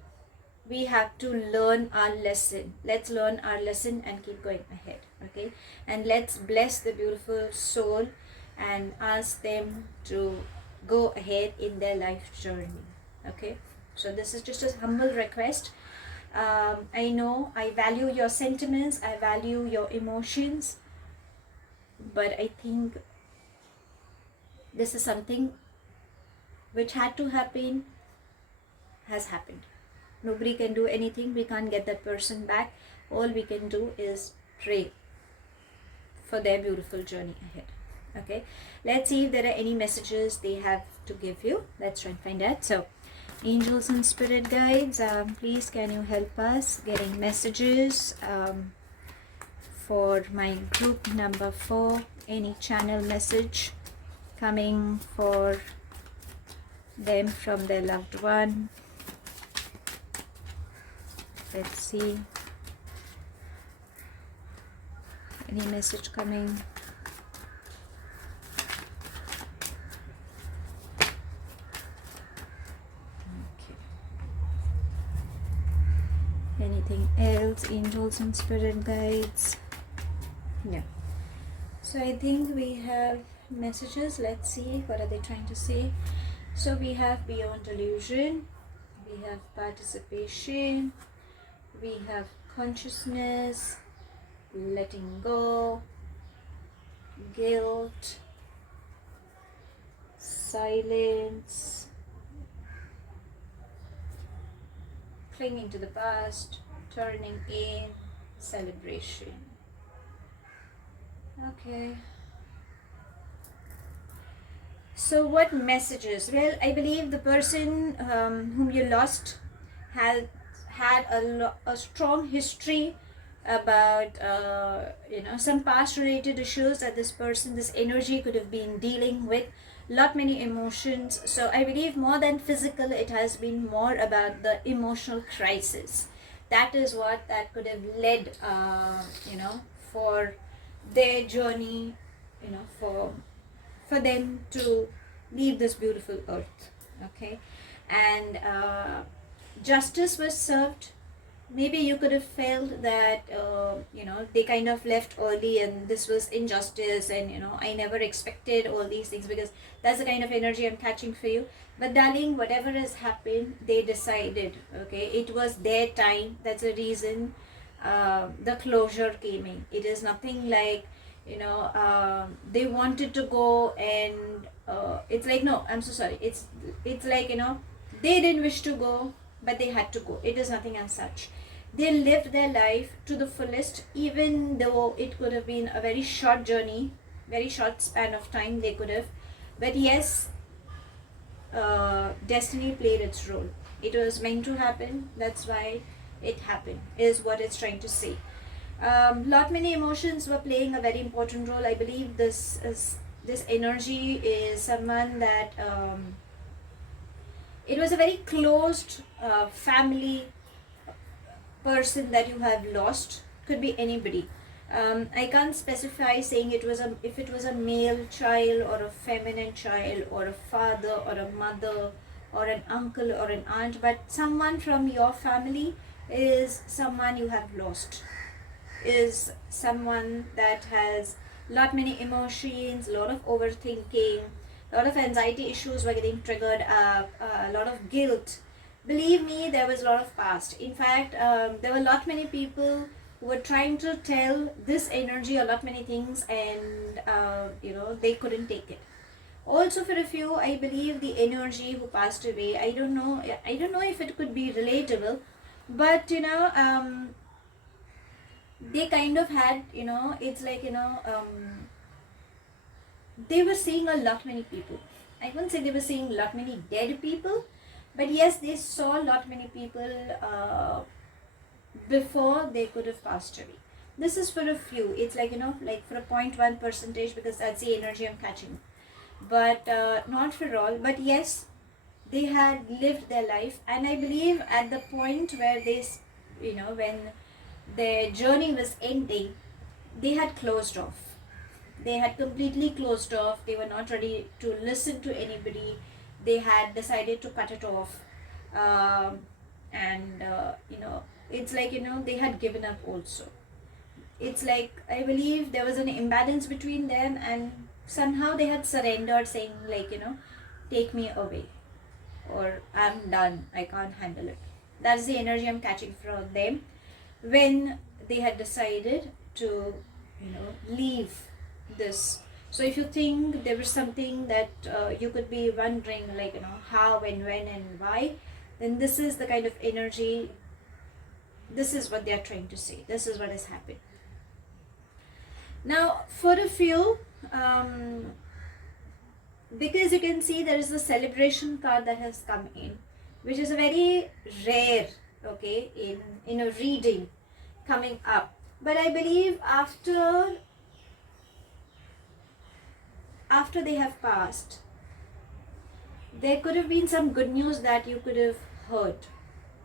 we have to learn our lesson. Let's learn our lesson and keep going ahead. Okay, and let's bless the beautiful soul and ask them to go ahead in their life journey. Okay, so this is just a humble request. I know I value your sentiments, I value your emotions, but I think this is something which had to happen, has happened. Nobody can do anything. We can't get that person back. All we can do is pray for their beautiful journey ahead. Okay, let's see if there are any messages they have to give you. Let's try and find out. So angels and spirit guides, please can you help us getting messages for my group number 4, any channel message coming for them from their loved one. Let's see, any message coming. Anything else, angels and spirit guides? No. So I think we have messages. Let's see, what are they trying to say? So we have beyond delusion, we have participation, we have consciousness, letting go, guilt, silence, clinging to the past, turning in, celebration. Okay. So what messages? Well, I believe the person whom you lost had a strong history about some past related issues that this person, this energy could have been dealing with. lot many emotions. So I believe more than physical, it has been more about the emotional crisis. That is what that could have led, for their journey, for them to leave this beautiful earth. Okay, and justice was served. Maybe you could have felt that they kind of left early and this was injustice, and I never expected all these things, because that's the kind of energy I'm catching for you. But darling, whatever has happened, they decided, okay, it was their time. That's the reason the closure came in. It is nothing like they wanted to go, and it's like, no, I'm so sorry, it's like, they didn't wish to go, but they had to go. It is nothing as such. They lived their life to the fullest, even though it could have been a very short journey, very short span of time they could have. But yes, destiny played its role. It was meant to happen. That's why it happened, is what it's trying to say. Lot many emotions were playing a very important role. I believe this energy is someone that it was a very closed family person that you have lost. Could be anybody. I can't specify saying if it was a male child or a feminine child or a father or a mother or an uncle or an aunt, but someone from your family is someone you have lost, is someone that has lot many emotions, lot of overthinking, lot of anxiety issues were getting triggered up, a lot of guilt. Believe me, there was a lot of past. In fact, there were lot many people who were trying to tell this energy a lot many things, and they couldn't take it. Also, for a few, I believe the energy who passed away, I don't know if it could be relatable, but they kind of had, it's like, they were seeing a lot many people. I wouldn't say they were seeing a lot many dead people, but yes, they saw a lot many people before they could have passed away. This is for a few. It's like, like for a 0.1%, because that's the energy I'm catching. But not for all. But yes, they had lived their life, and I believe at the point where they, when their journey was ending, they had closed off. They had completely closed off. They were not ready to listen to anybody. They had decided to cut it off. And it's like, they had given up also. It's like, I believe there was an imbalance between them, and somehow they had surrendered, saying like, take me away, or I'm done, I can't handle it. That's the energy I'm catching from them when they had decided to leave this. So if you think there was something that you could be wondering, like, how and when and why, then this is the kind of energy, this is what they are trying to say, this is what has happened. Now for a few, because you can see there is the celebration card that has come in, which is a very rare, okay, in a reading coming up. But I believe after they have passed, there could have been some good news that you could have heard,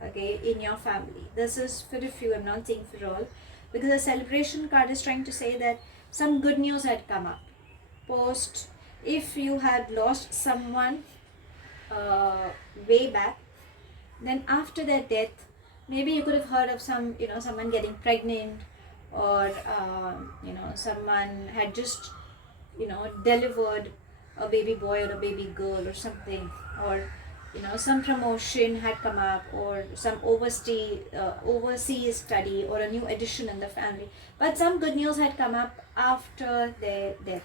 okay, in your family. This is for a few, I'm not saying for all, because the celebration card is trying to say that some good news had come up post. If you had lost someone way back, then after their death, maybe you could have heard of someone getting pregnant, or someone had just delivered a baby boy or a baby girl or something, or some promotion had come up, or some overseas study, or a new addition in the family. But some good news had come up after their death,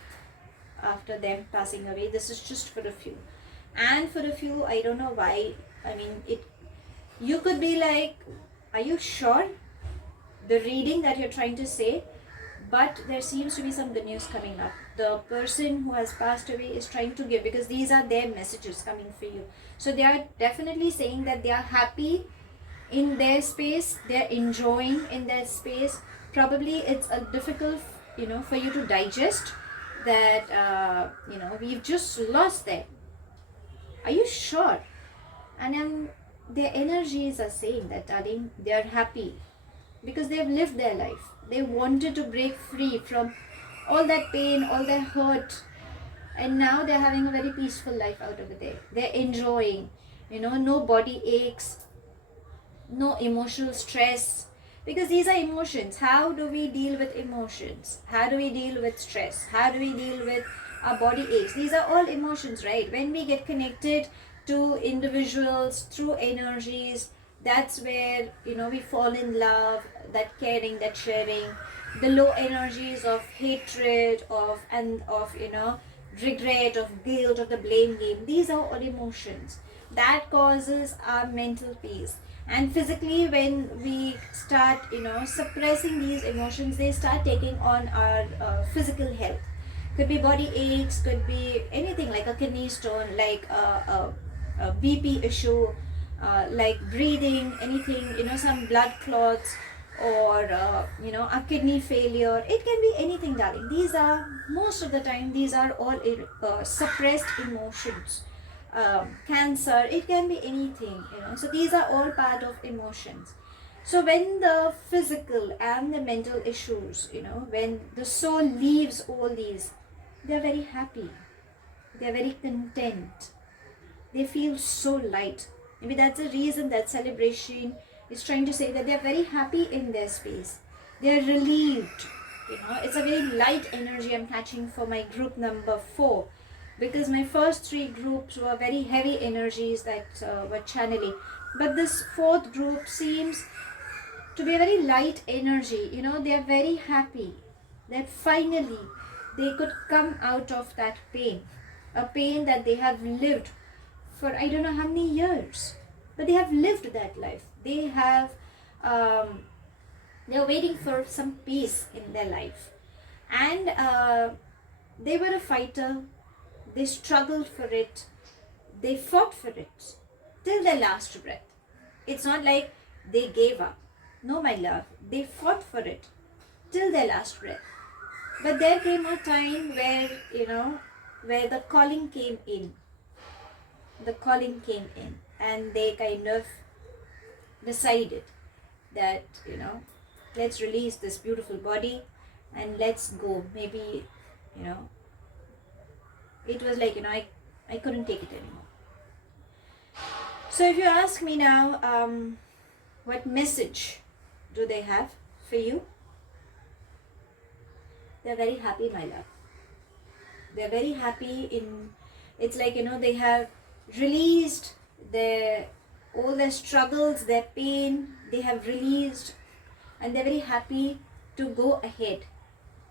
after them passing away. This is just for a few. And for a few, I don't know why, I mean, you could be like, are you sure the reading that you're trying to say? But there seems to be some good news coming up. The person who has passed away is trying to give, because these are their messages coming for you. So they are definitely saying that they are happy in their space, they're enjoying in their space. Probably it's a difficult, for you to digest, that we've just lost them. Are you sure? And their energies are saying that, darling, they are happy because they've lived their life. They wanted to break free from all that pain, all that hurt, and now they're having a very peaceful life out over there. They're enjoying, no body aches, no emotional stress, because these are emotions. How do we deal with emotions? How do we deal with stress? How do we deal with our body aches? These are all emotions, right? When we get connected to individuals through energies, that's where we fall in love, that caring, that sharing. The low energies of hatred, of regret, of guilt, of the blame game, these are all emotions that causes our mental peace. And physically, when we start suppressing these emotions, they start taking on our physical health. Could be body aches, could be anything like a kidney stone, like a BP issue, like breathing, anything, some blood clots, or a kidney failure. It can be anything, darling. These are, most of the time, these are all suppressed emotions. Cancer, it can be anything, so these are all part of emotions. So when the physical and the mental issues, when the soul leaves all these, they're very happy, they're very content, they feel so light. Maybe that's the reason that celebration is trying to say that they're very happy in their space, they're relieved. It's a very light energy I'm catching for my group number 4, because my first 3 groups were very heavy energies that were channeling, but this 4th group seems to be a very light energy. They are very happy that finally they could come out of that pain, a pain that they have lived for I don't know how many years, but they have lived that life. They have they're waiting for some peace in their life, and they were a fighter. They struggled for it. They fought for it till their last breath. It's not like they gave up. No, my love. They fought for it till their last breath. But there came a time where, where the calling came in. The calling came in. And they kind of decided that, let's release this beautiful body and let's go. Maybe, it was like, I couldn't take it anymore. So if you ask me now, what message do they have for you? They're very happy, my love. They're very happy it's like, they have released all their struggles, their pain, they have released, and they're very happy to go ahead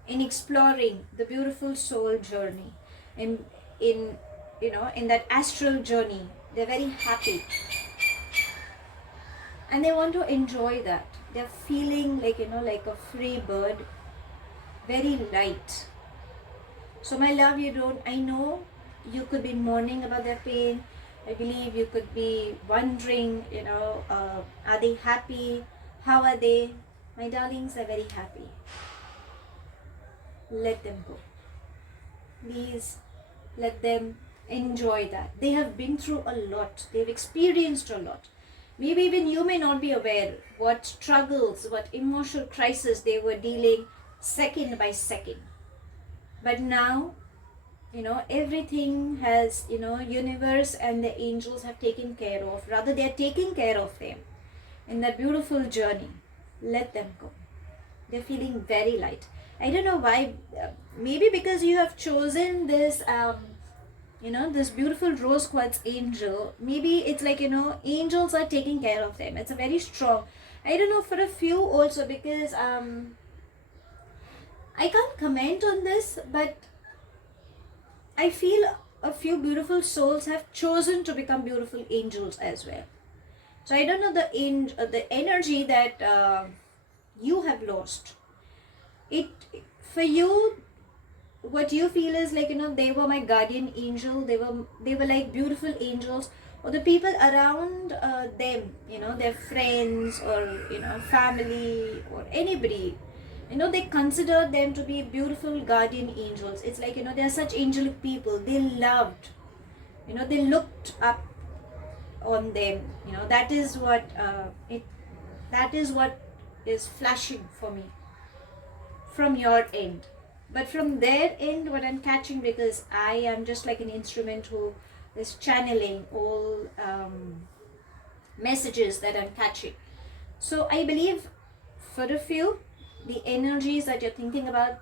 in exploring the beautiful soul journey. In that astral journey, they're very happy, and they want to enjoy that. They're feeling like like a free bird, very light. So my love, I know you could be mourning about their pain. I believe you could be wondering, are they happy? How are they? My darlings are very happy. Let them go. Please let them enjoy that. They have been through a lot. They've experienced a lot. Maybe even you may not be aware what struggles, what emotional crisis they were dealing second by second. But now, everything has, universe and the angels have taken care of. Rather, they are taking care of them in that beautiful journey. Let them go. They're feeling very light. I don't know why. Maybe because you have chosen this, this beautiful rose quartz angel. Maybe it's like, angels are taking care of them. It's a very strong. I don't know, for a few also, because I can't comment on this, but I feel a few beautiful souls have chosen to become beautiful angels as well. So I don't know the energy that you have lost. For you, what you feel is like, they were my guardian angel. They were like beautiful angels, or the people around them, their friends, or family, or anybody, they consider them to be beautiful guardian angels. It's like, they are such angelic people. They loved, they looked up on them. That is what that is what is flashing for me from your end. But from their end, what I'm catching, because I am just like an instrument who is channeling all messages that I'm catching. So I believe for a few, the energies that you're thinking about,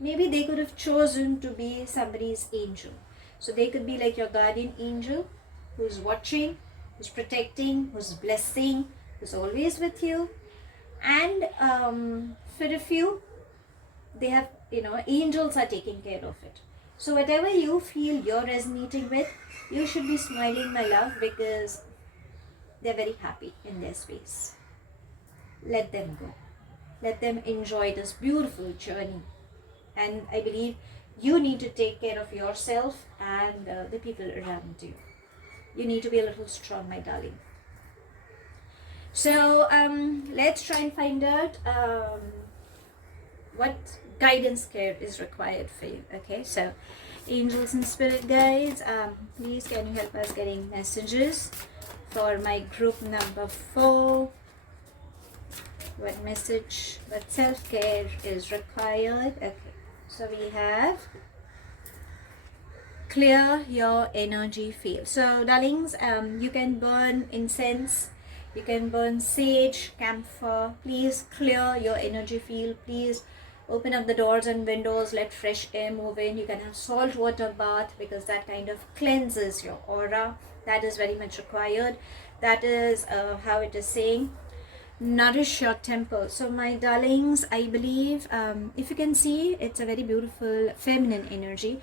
maybe they could have chosen to be somebody's angel. So they could be like your guardian angel who's watching, who's protecting, who's blessing, who's always with you. And for a few, they have, angels are taking care of it. So whatever you feel you're resonating with, you should be smiling, my love, because they're very happy in their space. Let them go. Let them enjoy this beautiful journey. And I believe you need to take care of yourself and the people around you. You need to be a little strong, my darling. So let's try and find out what guidance care is required for you. Okay, so angels and spirit guides, please can you help us getting messages for my group number 4? What message, what self-care is required? Okay, so we have clear your energy field. So darlings, you can burn incense, you can burn sage, camphor. Please clear your energy field. Please open up the doors and windows, let fresh air move in. You can have salt water bath, because that kind of cleanses your aura. That is very much required. That is how it is saying. Nourish your temple. So my darlings, I believe if you can see, it's a very beautiful feminine energy.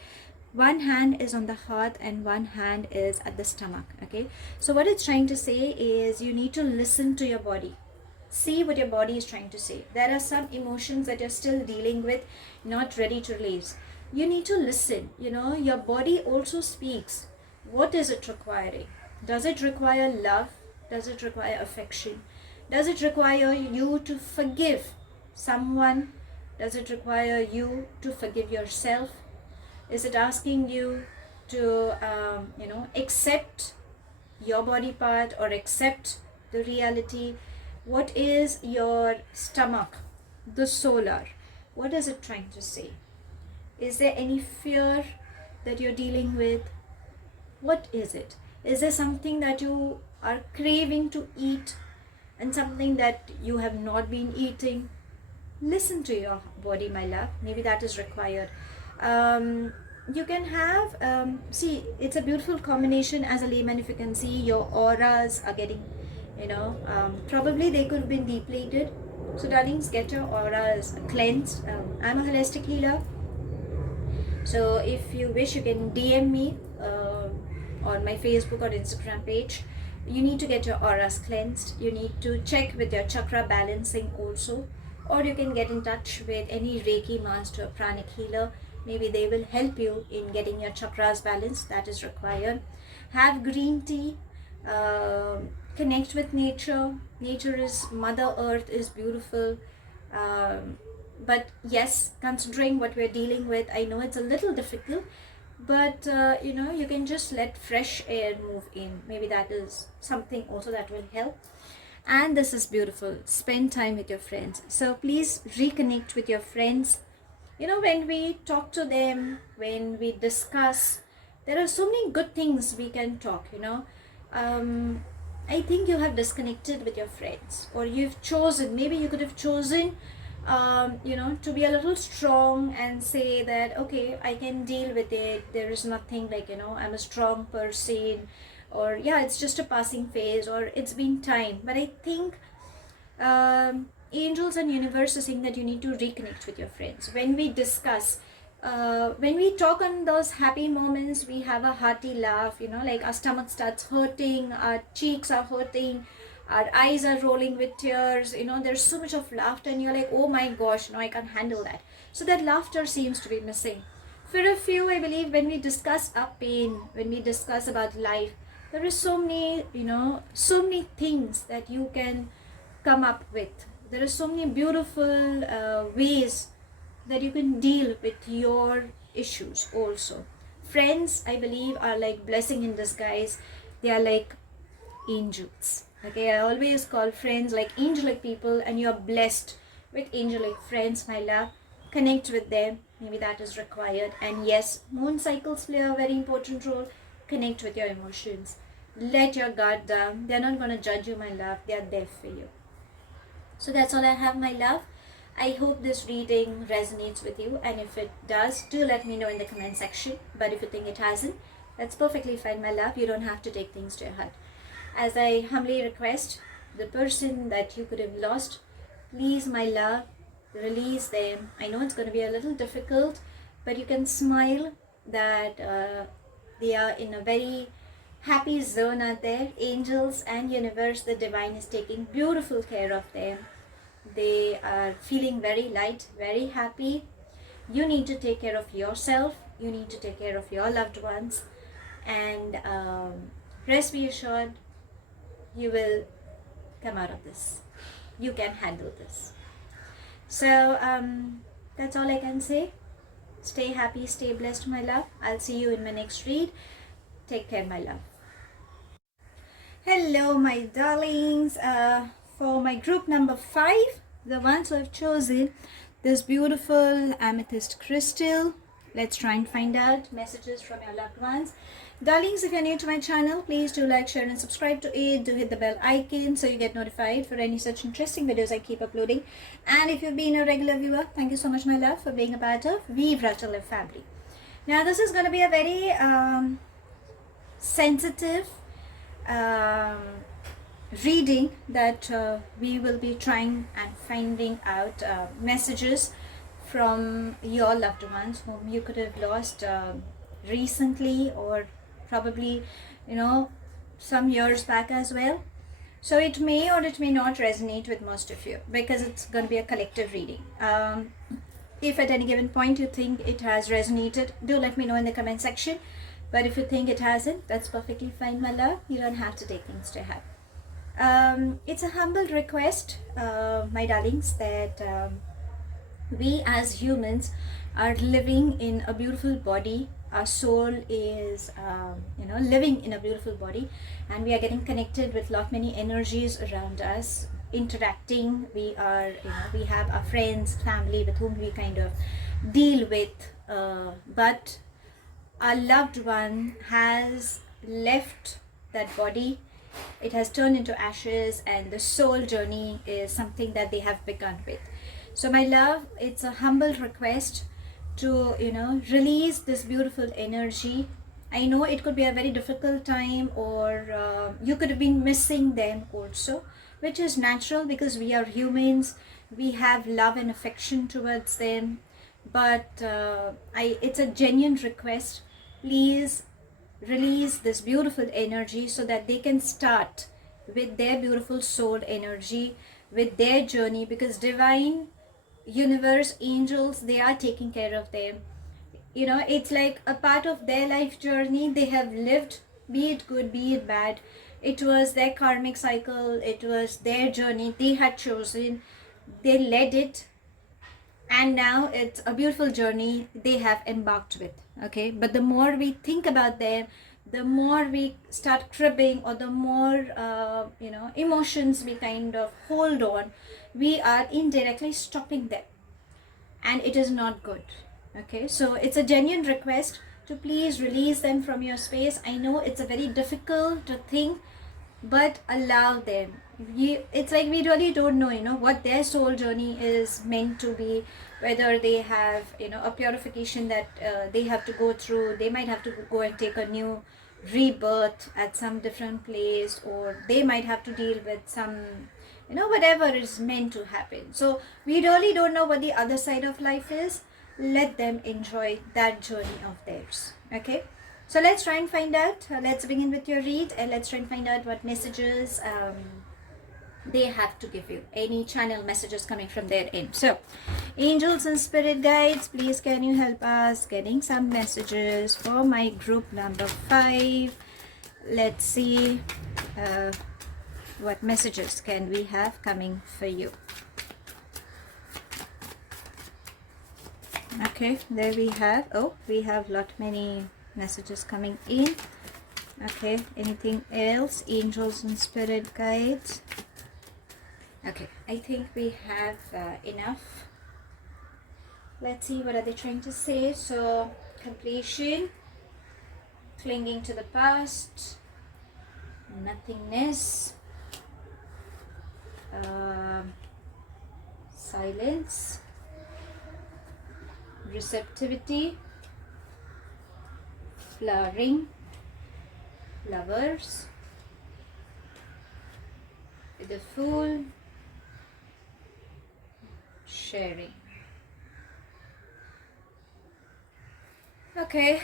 One hand is on the heart and one hand is at the stomach. Okay, so what it's trying to say is you need to listen to your body. See what your body is trying to say. There are some emotions that you're still dealing with, not ready to release. You need to listen. Your body also speaks. What is it requiring? Does it require love? Does it require affection? Does it require you to forgive someone? Does it require you to forgive yourself? Is it asking you to, accept your body part or accept the reality? What is your stomach, the solar? What is it trying to say? Is there any fear that you're dealing with? What is it? Is there something that you are craving to eat and something that you have not been eating? Listen to your body, my love. Maybe that is required. You can have, see, it's a beautiful combination. As a layman, if you can see, your auras are getting, probably they could have been depleted. So darlings, get your auras cleansed. I'm a holistic healer. So if you wish, you can DM me on my Facebook or Instagram page. You need to get your auras cleansed. You need to check with your chakra balancing also. Or you can get in touch with any Reiki master, pranic healer. Maybe they will help you in getting your chakras balanced. That is required. Have green tea. Connect with nature. Nature is, Mother Earth is beautiful. But yes, considering what we're dealing with, I know it's a little difficult. But you can just let fresh air move in. Maybe that is something also that will help. And this is beautiful. Spend time with your friends. So please reconnect with your friends. When we talk to them, when we discuss, there are so many good things we can talk. I think you have disconnected with your friends, or you've chosen, maybe you could have chosen to be a little strong and say that, okay, I can deal with it. There is nothing like, I'm a strong person, or yeah, it's just a passing phase, or it's been time. But I think angels and universe are saying that you need to reconnect with your friends. When we discuss, when we talk on those happy moments, we have a hearty laugh, like our stomach starts hurting, our cheeks are hurting, our eyes are rolling with tears, there's so much of laughter, and you're like, oh my gosh, no, I can't handle that. So that laughter seems to be missing. For a few, I believe, when we discuss our pain, when we discuss about life, there is so many, so many things that you can come up with. There are so many beautiful ways that you can deal with your issues also. Friends, I believe, are like blessing in disguise. They are like angels. Okay, I always call friends like angelic people, and you are blessed with angelic friends, my love. Connect with them. Maybe that is required. And yes, moon cycles play a very important role. Connect with your emotions. Let your guard down. They're not going to judge you, my love. They are there for you. So that's all I have, my love. I hope this reading resonates with you, and if it does, do let me know in the comment section. But if you think it hasn't, that's perfectly fine, my love. You don't have to take things to your heart. As I humbly request, the person that you could have lost, please, my love, release them. I know it's going to be a little difficult, but you can smile that they are in a very happy zone out there. Angels and universe, the divine is taking beautiful care of them. They are feeling very light, very happy. You need to take care of yourself. You need to take care of your loved ones. And rest be assured, you will come out of this. You can handle this. So that's all I can say. Stay happy, stay blessed, my love. I'll see you in my next read. Take care, my love. Hello, my darlings. For my group number 5, the ones who have chosen this beautiful Amethyst Crystal, let's try and find out messages from your loved ones. Darlings, if you're new to my channel, please do like, share and subscribe to it. Do hit the bell icon so you get notified for any such interesting videos I keep uploading. And if you've been a regular viewer, thank you so much, my love, for being a part of We Brought to Live family. Now this is going to be a very sensitive reading that we will be trying and finding out messages from your loved ones whom you could have lost recently, or probably, you know, some years back as well. So it may or it may not resonate with most of you, because it's going to be a collective reading. If at any given point you think it has resonated, do let me know in the comment section. But if you think it hasn't, that's perfectly fine, my love. You don't have to take things to heart. It's a humble request, my darlings, that we as humans are living in a beautiful body. Our soul is living in a beautiful body, and we are getting connected with lot many energies around us, interacting. We have our friends, family with whom we kind of deal with, but our loved one has left that body. It has turned into ashes, and the soul journey is something that they have begun with. So my love, it's a humble request to release this beautiful energy. I know it could be a very difficult time, or you could have been missing them also, which is natural because we are humans. We have love and affection towards them, but it's a genuine request. Please release this beautiful energy so that they can start with their beautiful soul energy, with their journey, because divine, universe, angels, they are taking care of them. It's like a part of their life journey they have lived, be it good, be it bad. It was their karmic cycle, it was their journey they had chosen, they led it, and now it's a beautiful journey they have embarked with. Okay, but the more we think about them, the more we start cribbing, or the more emotions we kind of hold on, we are indirectly stopping them, and it is not good. Okay, so it's a genuine request to please release them from your space. I know it's a very difficult thing, but allow them. It's like we really don't know what their soul journey is meant to be, whether they have a purification that they have to go through. They might have to go and take a new rebirth at some different place, or they might have to deal with some whatever is meant to happen. So we really don't know what the other side of life is. Let them enjoy that journey of theirs. Okay, so let's try and find out. Let's begin with your read, and let's try and find out what messages they have to give you, any channel messages coming from their end. So angels and spirit guides, please can you help us getting some messages for my group number 5. Let's see. What messages can we have coming for you? Okay, there we have, oh, we have many messages coming in. Okay, anything else? Angels and spirit guides. Okay, I think we have enough. Let's see, what are they trying to say? So, completion, clinging to the past, nothingness, silence, receptivity, flowering, lovers, the fool, sharing. Okay,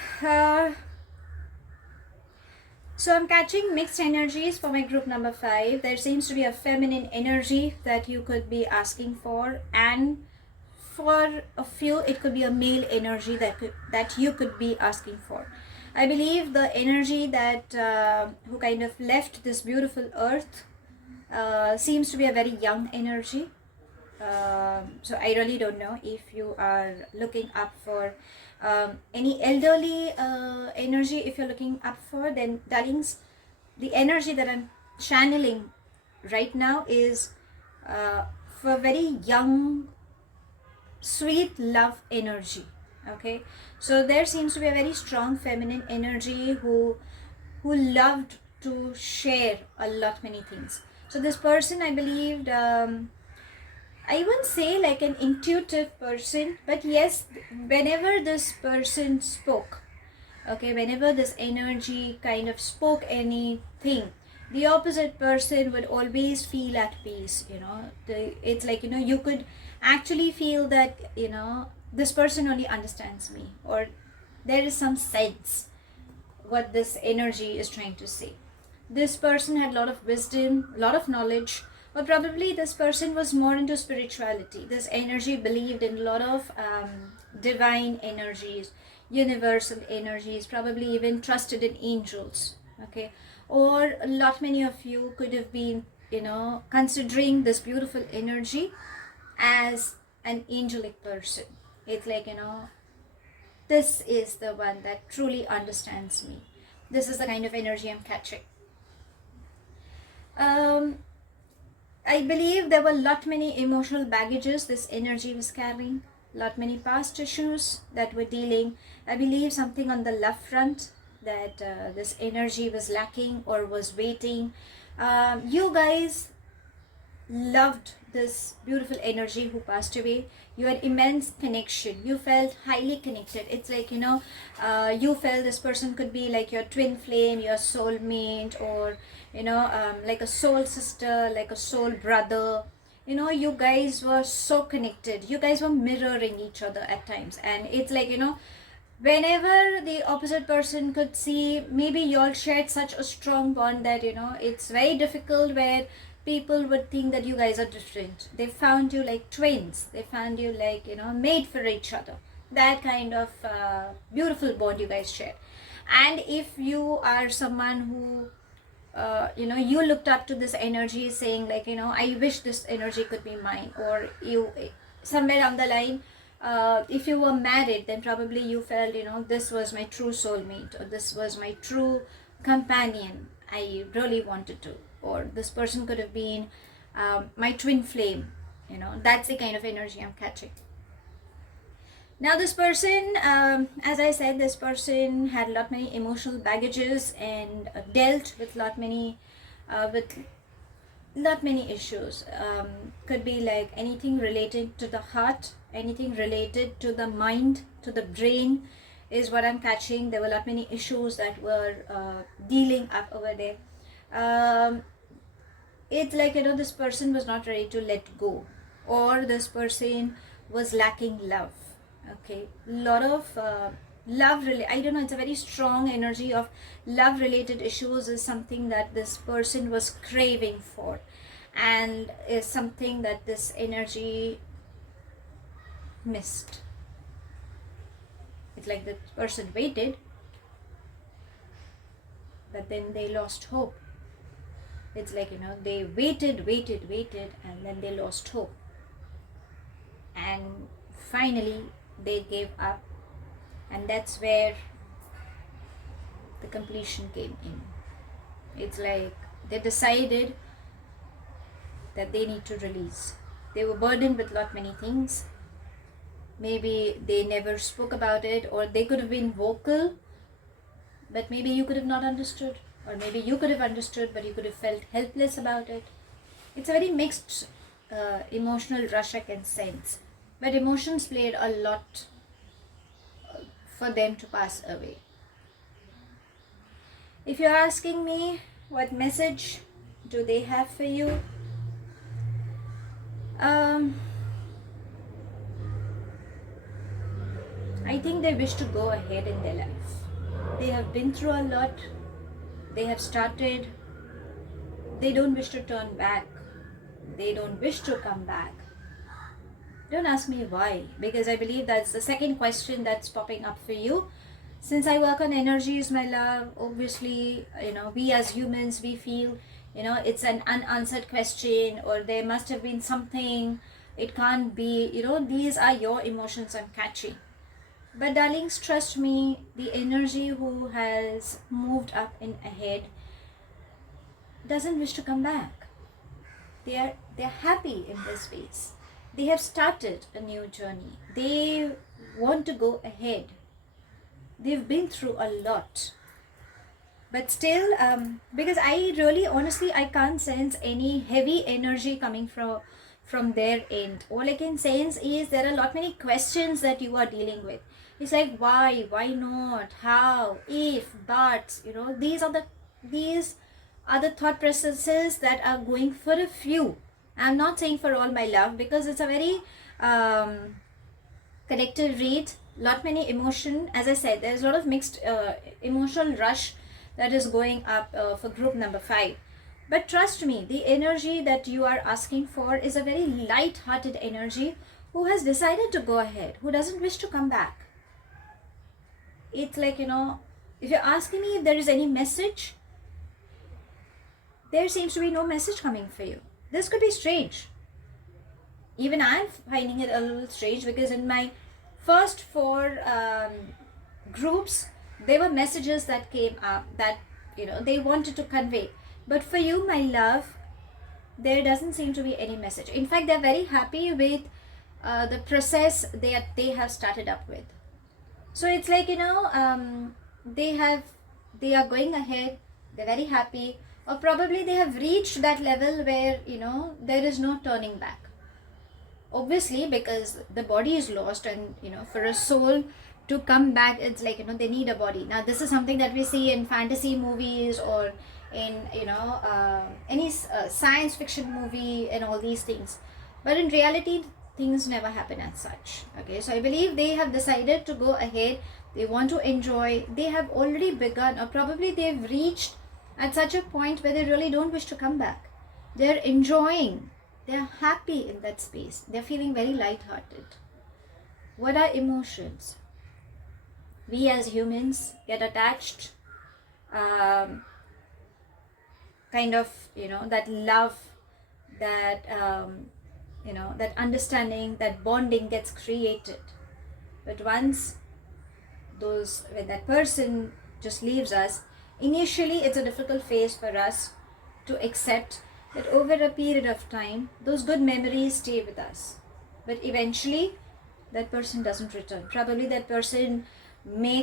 so I'm catching mixed energies for my group number 5. There seems to be a feminine energy that you could be asking for, and for a few it could be a male energy that you could be asking for. I believe the energy that who kind of left this beautiful earth seems to be a very young energy. So I really don't know if you are looking up for any elderly energy. If you're looking up for, then darlings, the energy that I'm channeling right now is for very young, sweet love energy. Okay, so there seems to be a very strong feminine energy who loved to share a lot many things. So this person, I believed, I wouldn't say like an intuitive person, but yes, whenever this person spoke, okay, whenever this energy kind of spoke anything, the opposite person would always feel at peace, you know. It's like, you know, you could actually feel that, you know, this person only understands me, or there is some sense what this energy is trying to say. This person had a lot of wisdom, a lot of knowledge, but probably this person was more into spirituality. This energy believed in a lot of divine energies, universal energies, probably even trusted in angels. Okay, or a lot many of you could have been, you know, considering this beautiful energy as an angelic person. It's like, you know, this is the one that truly understands me. This is the kind of energy I'm catching. I believe there were lot many emotional baggages this energy was carrying, lot many past issues that were dealing. I believe something on the love front that this energy was lacking or was waiting. You guys loved this beautiful energy who passed away. You had immense connection. You felt highly connected. It's like, you know, you felt this person could be like your twin flame, your soulmate, or, you know, like a soul sister, like a soul brother. You know, you guys were so connected. You guys were mirroring each other at times. And it's like, you know, whenever the opposite person could see, maybe you all shared such a strong bond that, you know, it's very difficult where people would think that you guys are different. They found you like twins. They found you like, you know, made for each other. That kind of beautiful bond you guys share. And if you are someone who, you know, you looked up to this energy saying like, you know, I wish this energy could be mine, or you, somewhere down the line, if you were married, then probably you felt, you know, this was my true soulmate, or this was my true companion. I really wanted to, or this person could have been my twin flame. You know, that's the kind of energy I'm catching. Now this person, as I said, this person had a lot many emotional baggages and dealt with lot many issues. Could be like anything related to the heart, anything related to the mind, to the brain, is what I'm catching. There were a lot many issues that were dealing up over there. It's like, you know, this person was not ready to let go, or this person was lacking love. Okay, lot of love really, I don't know, it's a very strong energy of love related issues is something that this person was craving for, and is something that this energy missed. It's like the person waited, but then they lost hope. It's like, they waited, and then they lost hope. And finally, they gave up. And that's where the completion came in. It's like they decided that they need to release. They were burdened with lot many things. Maybe they never spoke about it, or they could have been vocal, but maybe you could have not understood, or maybe you could have understood but you could have felt helpless about it. It's a very mixed emotional rush, I can sense, but emotions played a lot for them to pass away. If you're asking me what message do they have for you, I think they wish to go ahead in their life. They have been through a lot. They have started. They don't wish to turn back. They don't wish to come back. Don't ask me why, because I believe that's the second question that's popping up for you. Since I work on energies, my love, obviously, we as humans, we feel, it's an unanswered question, or there must have been something. It can't be, these are your emotions I'm catching. But darlings, trust me, the energy who has moved up and ahead doesn't wish to come back. They're happy in this space. They have started a new journey. They want to go ahead. They've been through a lot. But still, because I really, honestly, I can't sense any heavy energy coming from their end. All I can sense is there are a lot many questions that you are dealing with. It's like why not, how, if, but, these are the thought processes that are going for a few. I'm not saying for all, my love, because it's a very collective read. Lot many emotion, as I said, there's a lot of mixed emotional rush that is going up for group number 5. But trust me, the energy that you are asking for is a very light-hearted energy who has decided to go ahead, who doesn't wish to come back. It's like, if you're asking me if there is any message, there seems to be no message coming for you. This could be strange. Even I'm finding it a little strange, because in my first 4 groups, there were messages that came up that, they wanted to convey. But for you, my love, there doesn't seem to be any message. In fact, they're very happy with the process they have started up with. So it's like, they are going ahead, they're very happy, or probably they have reached that level where, there is no turning back. Obviously, because the body is lost, and, for a soul to come back, it's like, they need a body. Now, this is something that we see in fantasy movies, or in, any science fiction movie and all these things. But in reality, things never happen as such. Okay, so I believe they have decided to go ahead. They want to enjoy. They have already begun, or probably they've reached at such a point where they really don't wish to come back. They're enjoying. They're happy in that space. They're feeling very light-hearted. What are emotions? We as humans get attached, kind of, that love, that that understanding, that bonding gets created. But once when that person just leaves us, initially it's a difficult phase for us to accept that over a period of time, those good memories stay with us. But eventually, that person doesn't return. Probably that person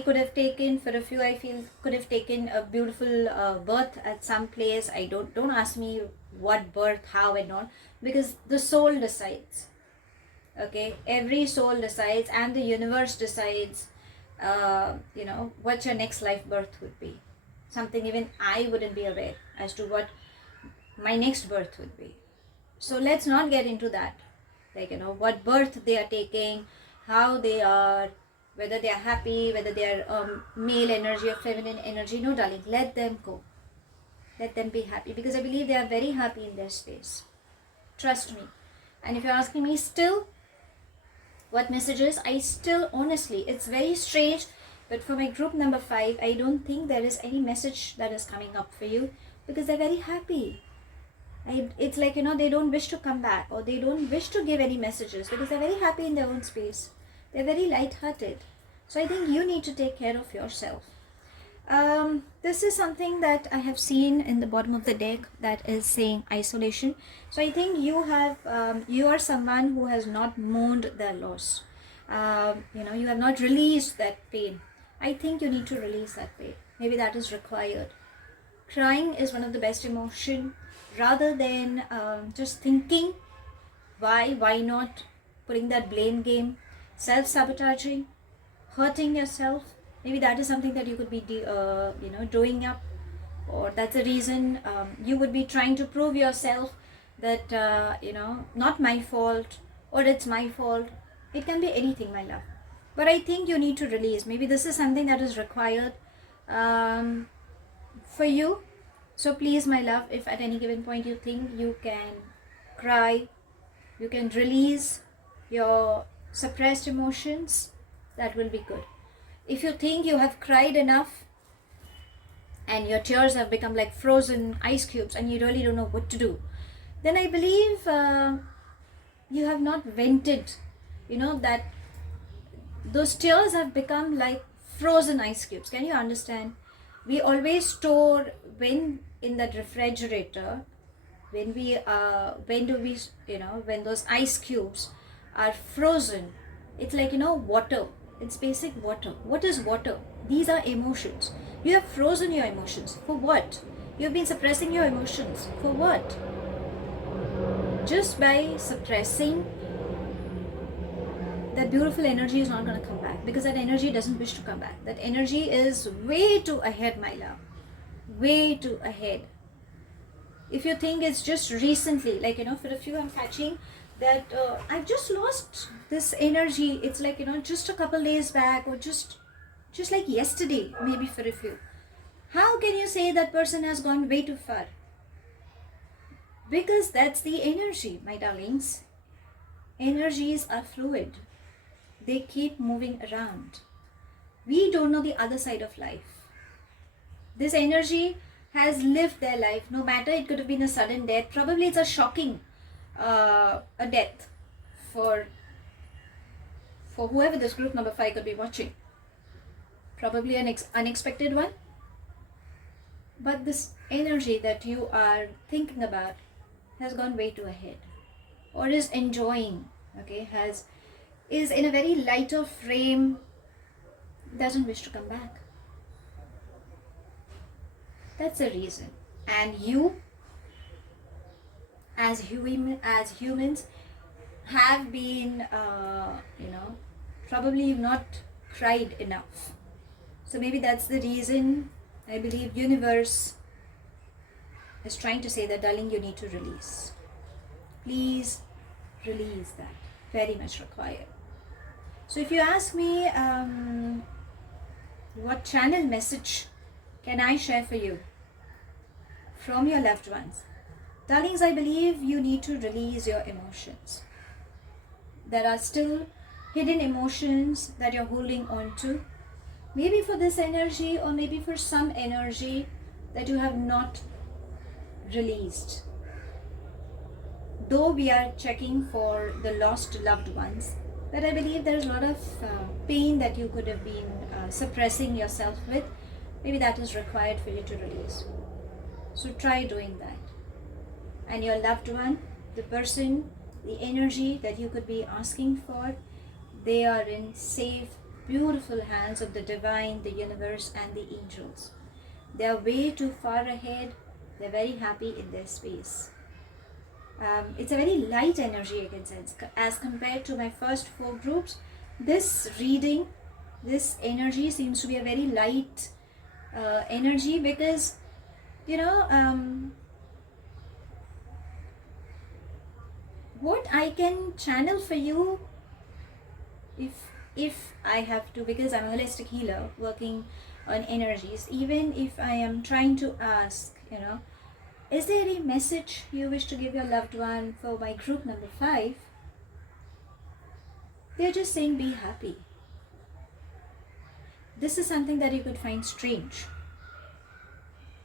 could have taken, for a few I feel, could have taken a beautiful birth at some place. Don't ask me what birth, how and all, because the soul decides. Okay, every soul decides, and the universe decides, what your next life birth would be. Something even I wouldn't be aware as to what my next birth would be. So let's not get into that. Like, what birth they are taking, how they are, whether they are happy, whether they are male energy or feminine energy. No, darling, let them go. Let them be happy, because I believe they are very happy in their space. Trust me. And if you're asking me still, what messages? I still, honestly, it's very strange, but for my group number 5, I don't think there is any message that is coming up for you, because they're very happy. It's like, they don't wish to come back, or they don't wish to give any messages because they're very happy in their own space. They're very light-hearted. So I think you need to take care of yourself. This is something that I have seen in the bottom of the deck that is saying isolation. So I think you are someone who has not mourned their loss. You have not released that pain. I think you need to release that pain. Maybe that is required. Crying is one of the best emotion. Rather than just thinking why not, putting that blame game, self-sabotaging, hurting yourself. Maybe that is something that you could be doing up, or that's the reason you would be trying to prove yourself that not my fault, or it's my fault. It can be anything, my love. But I think you need to release. Maybe this is something that is required for you. So please, my love, if at any given point you think you can cry, you can release your suppressed emotions, that will be good. If you think you have cried enough and your tears have become like frozen ice cubes and you really don't know what to do, then I believe you have not vented, that those tears have become like frozen ice cubes. Can you understand? We always store, when in that refrigerator, when those ice cubes are frozen, it's like, water. It's basic water. What is water? These are emotions. You have frozen your emotions. For what? You've been suppressing your emotions. For what? Just by suppressing, that beautiful energy is not going to come back, because that energy doesn't wish to come back. That energy is way too ahead, my love. Way too ahead. If you think it's just recently, like, for a few I'm catching that I've just lost this energy. It's like, just a couple days back, or just like yesterday, maybe for a few. How can you say that person has gone way too far? Because that's the energy, my darlings. Energies are fluid. They keep moving around. We don't know the other side of life. This energy has lived their life. No matter, it could have been a sudden death. Probably it's a shocking a death for whoever this group number 5 could be watching. Probably an unexpected one. But this energy that you are thinking about has gone way too ahead, or is enjoying, okay, is in a very lighter frame, doesn't wish to come back. That's the reason. And you, as humans, have been, probably not cried enough. So maybe that's the reason. I believe universe is trying to say that, darling, you need to release. Please release that. Very much required. So if you ask me, what channel message can I share for you from your loved ones? Darlings, I believe you need to release your emotions. There are still hidden emotions that you're holding on to. Maybe for this energy, or maybe for some energy that you have not released. Though we are checking for the lost loved ones, but I believe there's a lot of pain that you could have been suppressing yourself with. Maybe that is required for you to release. So try doing that. And your loved one, the person, the energy that you could be asking for, they are in safe, beautiful hands of the divine, the universe, and the angels. They are way too far ahead. They're very happy in their space. It's a very light energy, I can sense. As compared to my first 4 groups, this reading, this energy seems to be a very light energy, because, what I can channel for you, if I have to, because I'm a holistic healer working on energies, even if I am trying to ask, is there any message you wish to give your loved one for my group number 5? They're just saying, be happy. This is something that you could find strange,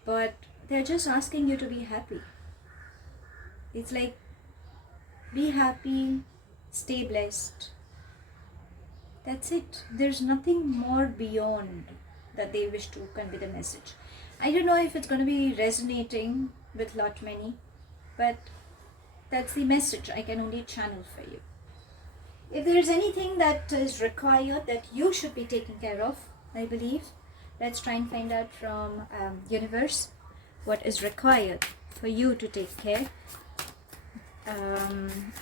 but they're just asking you to be happy. It's like, be happy, stay blessed. That's it. There's nothing more beyond that they wish to convey the message. I don't know if it's going to be resonating with lot many, but that's the message I can only channel for you. If there's anything that is required that you should be taking care of, I believe, let's try and find out from universe what is required for you to take care.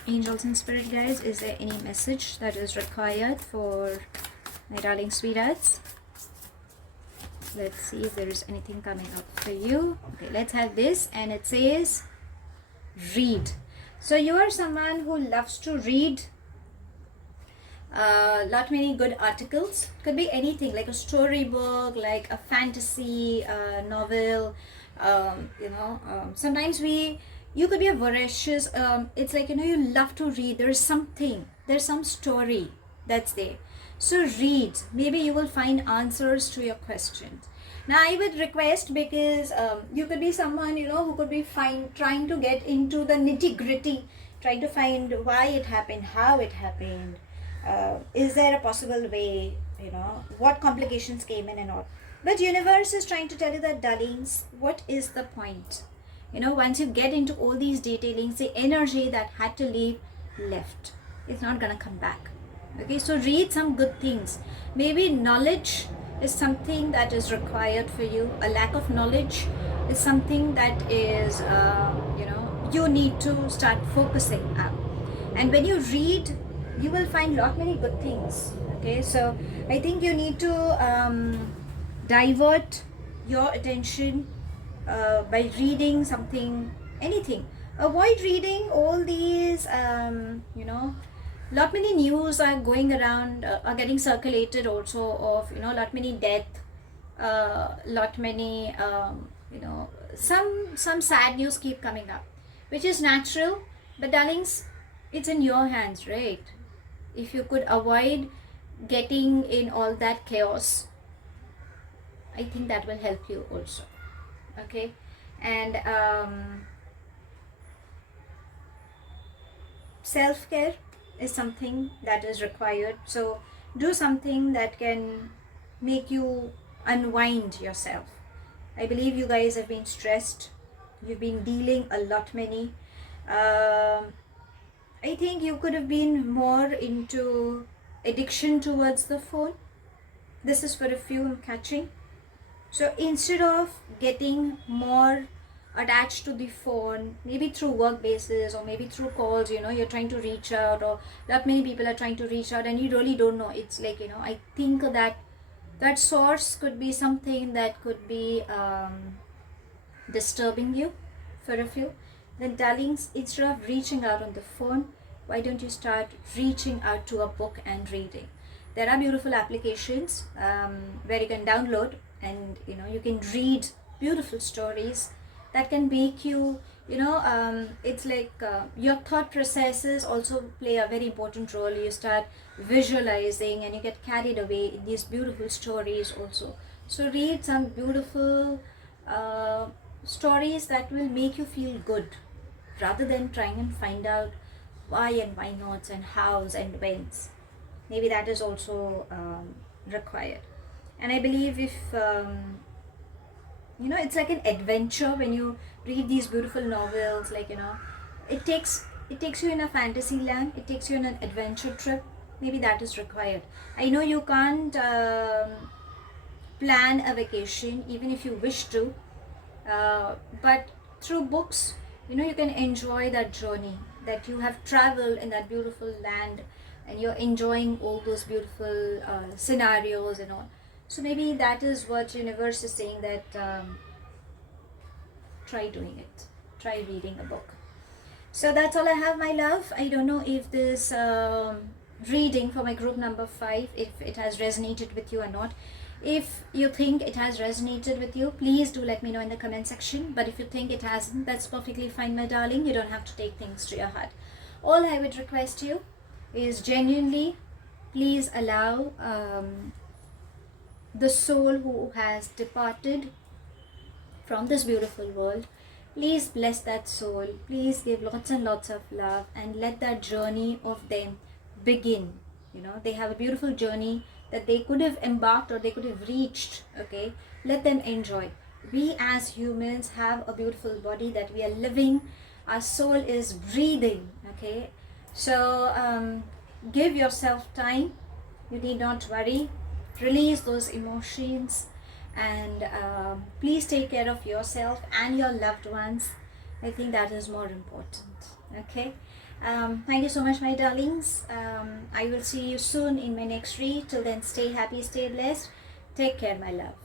Angels and spirit guides, is there any message that is required for my darling sweethearts? Let's see if there is anything coming up for you. Okay, let's have this, and it says read. So you are someone who loves to read lot many good articles. Could be anything, like a storybook, like a fantasy novel. Sometimes you could be a voracious, it's like, you love to read. There's some story that's there. So read. Maybe you will find answers to your questions. Now I would request, because you could be someone, who could be trying to get into the nitty gritty, trying to find why it happened, how it happened, is there a possible way, what complications came in and all. But universe is trying to tell you that, darlings, what is the point? Once you get into all these detailings, the energy that had to leave left. It's not gonna come back. Okay, so read some good things. Maybe knowledge is something that is required for you. A lack of knowledge is something that is, you need to start focusing on. And when you read, you will find lot many good things. Okay, so I think you need to divert your attention by reading something, anything. Avoid reading all these, lot many news are going around, are getting circulated also of, lot many death, lot many, some sad news keep coming up, which is natural. But darlings, it's in your hands, right? If you could avoid getting in all that chaos, I think that will help you also. Okay, and self-care is something that is required. So do something that can make you unwind yourself. I believe you guys have been stressed. You've been dealing a lot many. I think you could have been more into addiction towards the phone. This is for a few I'm catching. So instead of getting more attached to the phone, maybe through work basis or maybe through calls, you're trying to reach out, or that many people are trying to reach out and you really don't know. It's like, I think that source could be something that could be disturbing you for a few. Then darlings, instead of reaching out on the phone, why don't you start reaching out to a book and reading? There are beautiful applications where you can download, and you can read beautiful stories that can make you, it's like your thought processes also play a very important role. You start visualizing and you get carried away in these beautiful stories also. So read some beautiful stories that will make you feel good, rather than trying and find out why and why nots and hows and whens. Maybe that is also required. And I believe if it's like an adventure when you read these beautiful novels, like, it takes you in a fantasy land, it takes you on an adventure trip. Maybe that is required. I know you can't plan a vacation even if you wish to, but through books, you can enjoy that journey, that you have traveled in that beautiful land and you're enjoying all those beautiful scenarios and all. So maybe that is what universe is saying, that try doing it, try reading a book. So that's all I have, my love. I don't know if this reading for my group number 5, if it has resonated with you or not. If you think it has resonated with you, please do let me know in the comment section. But if you think it hasn't, that's perfectly fine, my darling. You don't have to take things to your heart. All I would request you is genuinely, please allow the soul who has departed from this beautiful world Please bless that soul. Please give lots and lots of love and let that journey of them begin. You know, they have a beautiful journey that they could have embarked or they could have reached. Okay, let them enjoy. We as humans have a beautiful body that we are living. Our soul is breathing. Okay, so give yourself time. You need not worry. Release those emotions and please take care of yourself and your loved ones. I think that is more important. Okay, thank you so much, my darlings. I will see you soon in my next read. Till then, stay happy, stay blessed. Take care, my love.